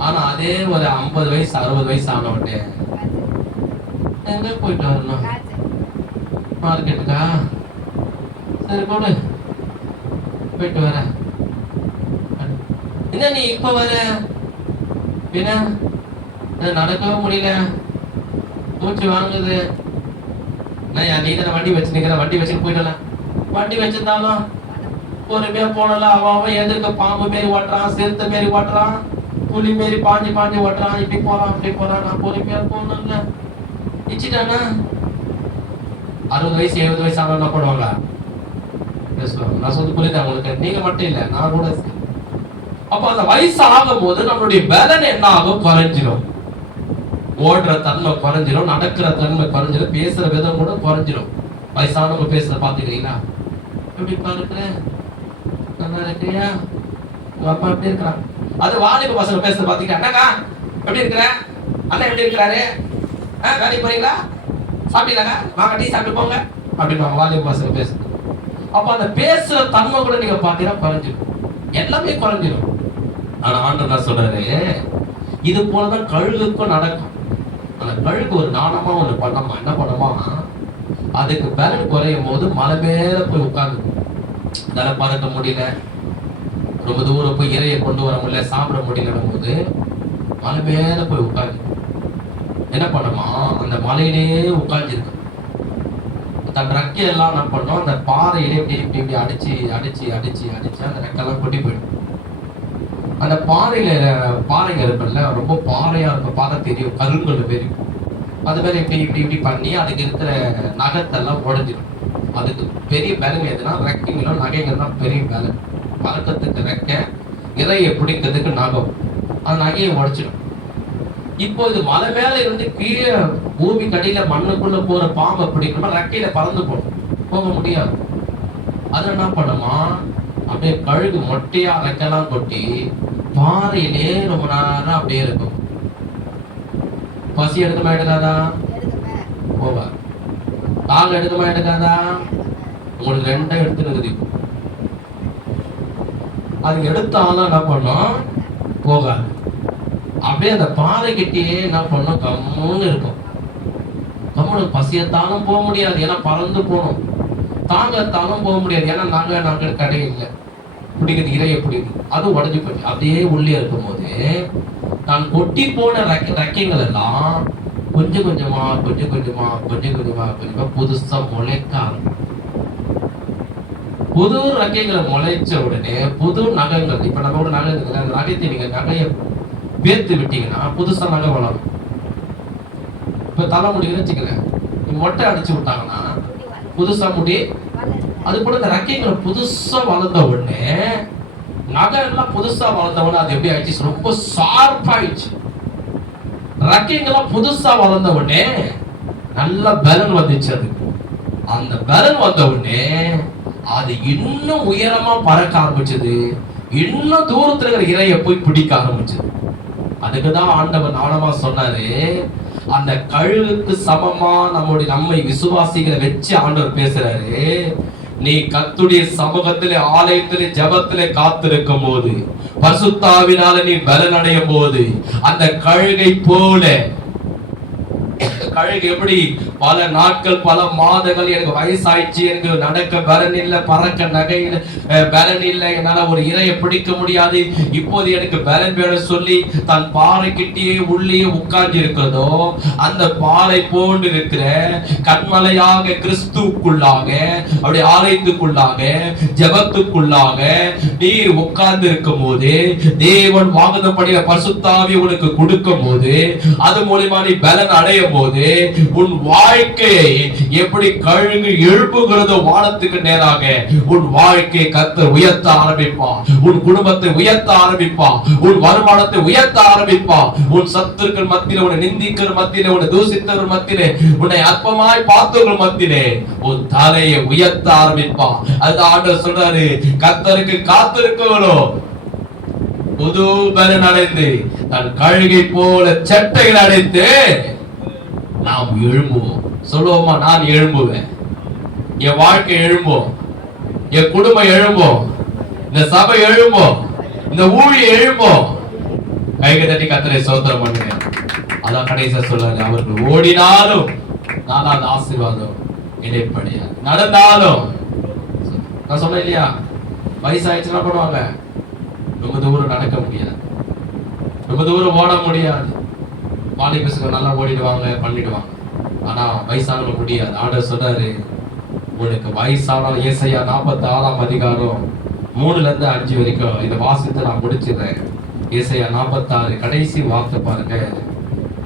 ஆனா அதே ஒரு 50 வயசு 60 வயசு ஆன உடனே எங்க போயிட்டு வரணும், மார்க்கெட்டுக்கா, சரி போடு போயிட்டு வர. என்ன நீ இப்ப வர, என்ன நடக்கவே முடியல, மூச்சு வாங்குது. நான் நீ தானே வண்டி வச்சுருக்கிற, வண்டி வச்சுட்டு போயிடலாம். வண்டி வச்சிருந்தாலும் பொறுமையா போனல. அவன் எதிர்க்க பாம்பு மாரி ஓட்டுறான், சிறுத்தை மாரி ஓட்டுறான், புலி மாரி பாஞ்சு பாஞ்சு ஓட்டுறான், இப்படி போறான் அப்படி போறான். நான் பொறுமையா போனல இச்சிட்டானா 60 வயசு 70 வயசு ஆனா என்ன பண்ணுவாங்க பேசுவாங்க. நான் சொல்லி புரியுதா உங்களுக்கு? நீங்க மட்டும் இல்ல, நான் கூட. அப்ப அந்த வயசு ஆகும் போது நம்மளுடைய பலன் என்ன ஆகும்? குறைஞ்சிடும். ஓடுற தன்மை குறைஞ்சிடும், நடக்கிற தன்மை குறைஞ்சிடும், பேசுற விதம் கூட குறைஞ்சிடும். வயசானவங்க பேசுற பாத்துக்கிறீங்களா? எப்படி பாருக்கிற, நல்லா இருக்கிறியா, உங்க அப்பா எப்படி இருக்கிறான்? அது வாலிப பசங்க பேசுற பாத்தீங்கன்னா, அண்ணாக்கா எப்படி இருக்கிற, அண்ணன் எப்படி இருக்கிறாரு, வேலைக்கு போறீங்களா, சாப்பிட்டீங்களா, வாங்க டீ சாப்பிட்டு போங்க அப்படின்னு வாலிப பசங்க பேசுறது. அப்ப அந்த பேசுற தன்மை கூட நீங்க பாத்தீங்கன்னா குறைஞ்சிடும், எல்லாமே குறைஞ்சிடும். ஆனா ஆண்டவர் என்ன சொல்றாரு, இது போலதான் கழுகுக்கும் நடக்கும். அந்த கழுகு ஒரு நாணமா ஒண்ணு பண்ணமா, என்ன பண்ணுமா, அதுக்கு பலன் குறையும் போது மலை மேல போய் உட்கார்ந்து, அதனால பறக்க முடியல, ரொம்ப தூரம் போய் இறையை கொண்டு வர முடியல, சாப்பிட முடியல போது மலை மேல போய் உட்கார்ந்து என்ன பண்ணுமா, அந்த மலையிலேயே உட்கார்ந்துருக்கு. தன் ரெக்கையெல்லாம் என்ன பண்ணோம், அந்த பாறையிலே இப்படி இப்படி இப்படி அடிச்சு அடிச்சு அடிச்சு அடிச்சு அந்த ரெக்கெல்லாம் கொட்டி போயிடும். அந்த பாறைங்க இருக்குல்ல, ரொம்ப பாறையா இருக்கும், பார்த்தா தெரியும், கருங்கல் தெரியும். அது மாதிரி இப்படி இப்படி இப்படி பண்ணி அதுக்கு இருக்கிற நகத்தெல்லாம் உடஞ்சிடும். அதுக்கு பெரிய பலன் எதுனா ரெக்கைங்களும் நகைகள் தான் பெரிய பலன். பறக்கிறதுக்கு ரெக்கை, இறையை பிடிக்கிறதுக்கு நகம், அந்த நகையை உடைச்சிடும். இப்போ இது மலை மேல இருந்து கீழே பூமி கடியில மண்ணுக்குள்ள போற பாம்பை பிடிக்கணும்னா ரெக்கையில பறந்து போக முடியாது. அது என்ன பண்ணுமா, அப்படியே கழுகு மொட்டையா ரெக்கெல்லாம் கொட்டி பாறையிலே ரொம்ப நேரம் அப்படியே இருக்கும். பசி எடுக்கமா எடுக்காதா? போவா. தாகம் எடுக்கமா எடுக்காதா? உங்களுக்கு ரெண்டும் எடுத்துன்னு அது எடுத்தாலும் என்ன பண்ணும், போகாது. அப்படியே அந்த பாறை கிட்டே என்ன பண்ணும், கம்முன்னு இருக்கும். கம்முன்னு பசியத்தாலும் போக முடியாது, ஏன்னா பறந்து போகணும். தாங்கத்தாலும் போக முடியாது, ஏன்னா நாங்க கடை இல்லை, பிடிக்கிறது இறைய பிடிக்குது, அது உடஞ்சி போச்சு. அப்படியே உள்ளே இருக்கும் போது நான் கொட்டி போன ரெக்கைகள் எல்லாம் கொஞ்சம் கொஞ்சமா கொஞ்சம் கொஞ்சமா கொஞ்சம் கொஞ்சமா கொஞ்சமா புதுசா முளைக்க ஆரம்பிக்கும். புது ரெக்கைகளை முளைச்ச உடனே புது நகங்கள், இப்ப நம்ம கூட நகை இருக்குல்ல, அந்த நகைத்தை நீங்க நகையை பேர்த்து விட்டீங்கன்னா புதுசா நகை வளரும். இப்ப தலைமுடின்னு வச்சுக்கிறேன், மொட்டை அடிச்சு விட்டாங்கன்னா புதுசா முடி. அது போல இந்த ரெக்கைகளை புதுசா வளர்ந்த உடனே, நகை எல்லாம் புதுசா வளர்ந்த உடனே அது எப்படி ஆயிடுச்சு, ரொம்ப ஷார்ப்பாயிடுச்சு. ரெக்கைங்கெல்லாம் புதுசா வளர்ந்த உடனே நல்ல பலன் வந்துச்சு. அது அந்த பலன் வந்த உடனே அது இன்னும் உயரமா பறக்க ஆரம்பிச்சது, இன்னும் தூரத்துல இருக்கிற இறைய போய் பிடிக்க ஆரம்பிச்சது. அதுக்குதான் ஆண்டவர் நாணமா சொன்னாரு, அந்த கழுகுக்கு சமமா நம்மை விசுவாசிகளை வச்சு ஆண்டவர் பேசுறாரு. நீ கர்த்தருடைய சமூகத்திலே ஆலயத்திலே ஜெபத்திலே காத்திருக்கும் போது, பரிசுத்தாவினால நீ பலன் அடையும் போது, அந்த கழுகை போல, கழுகு எப்படி பல நாட்கள் பல மாதங்கள் எனக்கு வயசாயிடுச்சு, எனக்கு நடக்க பலன் இல்லை, பறக்க நகையில் பலன் இல்லை, என்னால ஒரு இறையை பிடிக்க முடியாது, இப்போது எனக்கு பலன் வேணும் சொல்லி தன் பாறை கிட்டே உள்ளே உட்கார்ந்து இருக்கிறதோ, அந்த பாறை போன்று இருக்கிற கண்மலையாக கிறிஸ்துக்குள்ளாக, அப்படி ஆலயத்துக்குள்ளாக ஜெபத்துக்குள்ளாக நீர் உட்கார்ந்து இருக்கும் போது, தேவன் வாக்குத்தத்தப்படி பரிசுத்தாவி உனக்கு கொடுக்கும் போது, அது மூலமா நீ பலன் அடையும் போது, உன் வாழ்க்கையை எப்படி கழுகு எழுப்புகிறதோ வானத்துக்கு நேராக, உன் வாழ்க்கையை கர்த்தர் உயர்த்த ஆரம்பிப்பான். உன் குடும்பத்தை உயர்த்த ஆரம்பிப்பான். உன் வருமானத்தை உயர்த்த ஆரம்பிப்பான். உன் சத்துருக்கள் மத்தியிலே, உன்னை நிந்திக்கிற மத்தியிலே, உன்னை தூசித்தவர் மத்தியிலே, உன்னை அற்பமாய் பார்த்தவர்கள் மத்தியிலே உன் தலையை உயர்த்த ஆரம்பிப்பான். அதுதான் ஆண்டவர் சொல்றாரு, கர்த்தருக்கு காத்திருக்கவனோ புது பலன் அடைந்து தன் கழுகை போல சட்டைகள் அடைத்து நாம் எழும்புவோம். சொல்லுவோமா, நான் எழும்புவேன், என் வாழ்க்கை எழும்பும், என் குடும்பம் எழும்பும், இந்த சபை எழும்போ, இந்த ஊழியம் எழும்போ. கைக தட்டி கர்த்தரை ஸ்தோத்திரம் பண்ணுங்க. அதான் கடைசியா சொல்றாரு, அவர்கள் ஓடினாலும் நானாவது ஆசீர்வாதம் இடைப்படியா நடந்தாலும். நான் சொன்னேன் இல்லையா, வயசாயிடுச்சுன்னா பண்ணுவாங்க, ரொம்ப தூரம் நடக்க முடியாது, ரொம்ப தூரம் ஓட முடியாது. வாலிபசங்க நல்லா ஓடிடுவாங்க, பண்ணிடுவாங்க. ஆனா வயசானவங்க முடியாது. ஆண்டவர் சொல்றாரு, உனக்கு வயசானாலும், ஏசாயா 46ஆம் அதிகாரம் 3ல இருந்து 5 வரைக்கும் இதை வாசித்து நான் முடிச்சிடுறேன். ஏசாயா 46 கடைசி வார்த்தை பாருங்க.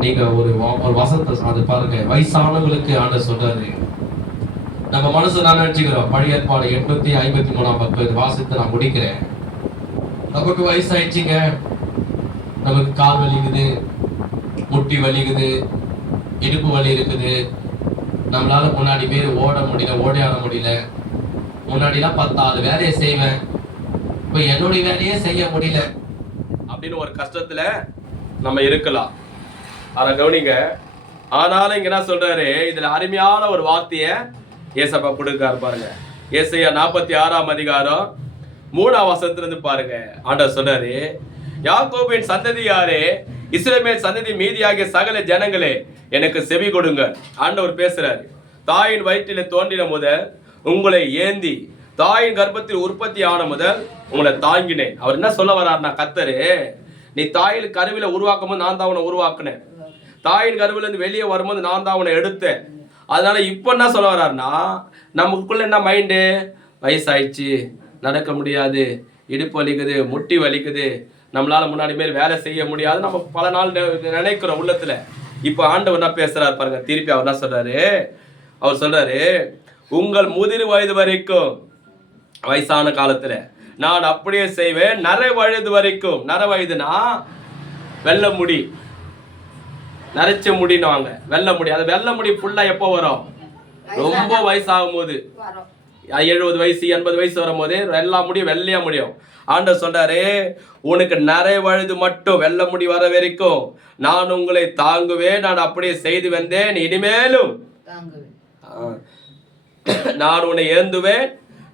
நீங்க ஒரு வசனத்தை அது பாருங்க. வயசானவங்களுக்கு ஆண்டவர் சொல்றாரு. நம்ம மனசு நான் நினைச்சுக்கிறோம், பழைய ஏற்பாடு 853ஆம் பக்கம் வாசித்து நான் முடிக்கிறேன். நமக்கு வயசாயிடுச்சுங்க, நமக்கு கால் வலிக்குது, முட்டி வலிக்குது, இடுப்பு வலி இருக்குது, நம்மளால முன்னாடி பேர் ஓட முடியல, ஓடியாட முடியல. முன்னாடிலாம் 10 வேலையை செய்வேன், இப்ப என்னுடைய வேலையே செய்ய முடியல அப்படின்னு ஒரு கஷ்டத்துல நம்ம இருக்கலாம். ஆனா கவனிங்க, ஆனாலும் இங்க என்ன சொல்றாரு, இதுல அருமையான ஒரு வார்த்தைய ஏசப்பா கொடுக்காரு பாருங்க. ஏசாயா 46ஆம் அதிகாரம் 3ஆம் வசனத்திலிருந்து பாருங்க. ஆண்டவர் சொல்றாரு, யாக்கோபின் சந்ததியாரே, இஸ்ரவேல் சந்ததி மீதியாகிய சகல ஜனங்களே, எனக்கு செவி கொடுங்க. ஆண்டவர் பேசுறாரு. தாயின் வயிற்றில தோன்றின முதல் உங்களை ஏந்தி, தாயின் கர்ப்பத்தில் உற்பத்தி ஆன முதல் உங்களை தாங்கினேன். அவர் என்ன சொல்ல வர்றாருன்னா, கர்த்தரு, நீ தாயின் கருவில உருவாக்கும் போது நான் தான் உன்னை உருவாக்குனேன், தாயின் கருவில இருந்து வெளியே வரும்போது நான் தான் உன்னை எடுத்தேன். அதனால இப்ப என்ன சொல்ல வர்றாருன்னா, நமக்குள்ள என்ன மைண்டு, வயசாயிடுச்சு, நடக்க முடியாது, இடுப்பு வலிக்குது, முட்டி வலிக்குது, நம்மளால முன்னாடி மாரி வேலை செய்ய முடியாது, நம்ம பல நாள் நினைக்கிறோம் உள்ளத்துல. இப்ப ஆண்டவர் என்ன பேசுறாரு பாருங்க. திருப்பி அவர் என்ன சொல்றாரு, அவர் சொல்றாரு, உங்கள் முதிர் வயது வரைக்கும், வயசான காலத்துல நான் அப்படியே செய்வேன், நரை வயது வரைக்கும். நரை வயதுனா வெள்ளை முடி, நரைச்ச முடின்னுவாங்க, வெள்ளை முடி. அது வெள்ளை முடி ஃபுல்லா எப்போ வரும், ரொம்ப வயசாகும் போது, 70 வயசு 80 வயசு வரும்போது எல்லா முடியும் வெள்ளையா முடியும். ஆண்டவர் சொல்றாரு, உனக்கு நரை வயது மட்டும் வெள்ளை முடி வர வரைக்கும் நான் உங்களை தாங்குவேன், நான் அப்படியே செய்து வந்தேன், இனிமேலும் நான் உன்னை ஏந்துவேன்,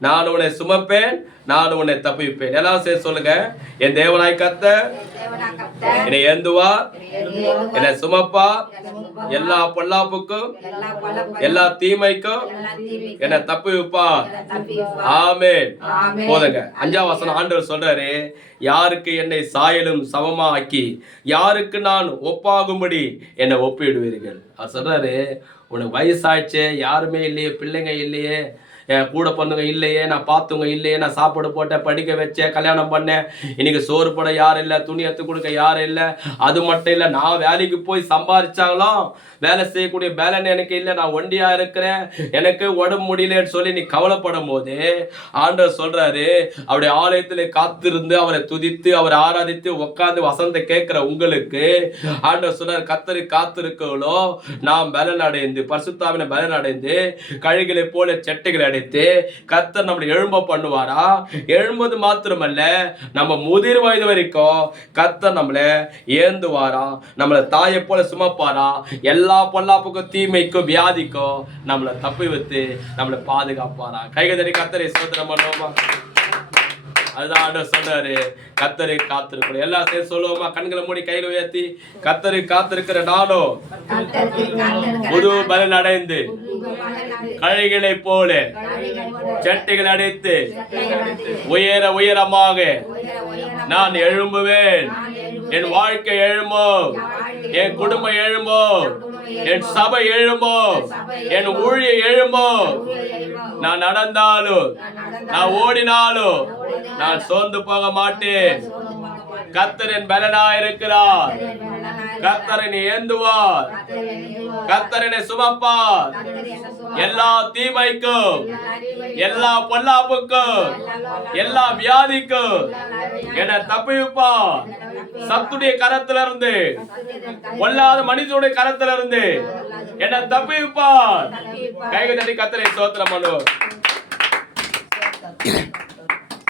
நான் உன்னை சுமப்பேன், நான் உன்னை தப்புவிப்பேன். எல்லாம் சேர்த்து சொல்லுங்க, என் தேவனாய் கர்த்தர் என்னை ஏந்துவார், என்னை சுமப்பார், எல்லா பொல்லாப்புக்கும் எல்லா தீமைக்கும் என்னை தப்புவிப்பார். ஆமென். போதுங்க. 5ஆம் வசனம் ஆண்டவர் சொல்றாரு, யாருக்கு என்னை சாயலும் சமமா ஆக்கி யாருக்கு நான் ஒப்பாகும்படி என்னை ஒப்பிடுவீர்கள். அவர் சொல்றாரு, உனக்கு வயசாயிடுச்சு, யாருமே இல்லையே, பிள்ளைங்க இல்லையே, என் கூட பிறந்தவங்க இல்லையே, நான் பார்த்தவங்க இல்லையே, நான் சாப்பாடு போட்டேன், படிக்க வச்சேன், கல்யாணம் பண்ணேன், இன்னைக்கு சோறு போட யாரும் இல்லை, துணி எடுத்து கொடுக்க யாரும் இல்லை. அது மட்டும் இல்லை, நான் வேலைக்கு போய் சம்பாதிச்சாலும் வேலை செய்யக்கூடிய பேலன் எனக்கு இல்லை, நான் ஒண்டியா இருக்கிறேன், எனக்கு உடம்பு முடியலன்னு சொல்லி நீ கவலைப்படும் போது ஆண்டவர் சொல்றாரு, அவருடைய ஆலயத்துல காத்திருந்து அவரை துதித்து அவரை ஆராதித்து உட்கார்ந்து வசந்த கேட்கிற உங்களுக்கு ஆண்டவர் சொல்றாரு, கர்த்தரை காத்திருக்கவளோ நாம் பலன் அடைந்து, பரிசுத்தாவின பலன் அடைந்து, கழுகளை போல செட்டைகளை அடைந்து கர்த்தர் நம்மளை எழும்ப பண்ணுவாரா. எழும்பது மாத்திரமல்ல, நம்ம முதிர் வயது வரைக்கும் கர்த்தர் நம்மளை ஏந்துவாரா, நம்மளை தாயை போல சுமப்பாரா, எல்லா பொல்லாப்புக்கும் தீமைக்கும் வியாதிக்கும் நம்மளை தப்பி வைத்து நம்மளை பாதுகாப்பாரா. கைகதறி கர்த்தரை ஸ்தோத்திரம் பண்ணுவோமா. அதுதான் ஆண்டவர் சொல்றாரு, கர்த்தரை காத்திருக்கிறோம். எல்லா சேர்ந்து சொல்லுவோமா, கண்களை மூடி கையில உயர்த்தி, கர்த்தரை காத்திருக்கிற நானும் புது பலன் அடைந்து கழுகளை போல செட்டைகள் அடைத்து உயர உயரமாக நான் எழும்புவேன். என் வாழ்க்கை எழும்பும், என் குடும்பம் எழும்பும், என் சபை எழும்பும், என் ஊழியம் எழும்பும். நான் நடந்தாலும் நான் ஓடினாலும் நான் சோர்ந்து போக மாட்டேன். கர்த்தர் என் பலனா இருக்கிறார், கர்த்தர் என்னை ஏந்துவார், கர்த்தர் என்னை சுமப்பார். எல்லா தீமைக்கும் எல்லா பொல்லாப்புக்கும் எல்லா வியாதிக்கும் என்னை தப்புவிப்பார். சத்துடைய கரத்திலிருந்து, பொல்லாத மனிதனுடைய கரத்திலிருந்து என்னை தப்புவிப்பார். கைகளை தட்டி கர்த்தரை ஸ்தோத்திரம் பண்ணுவோம்.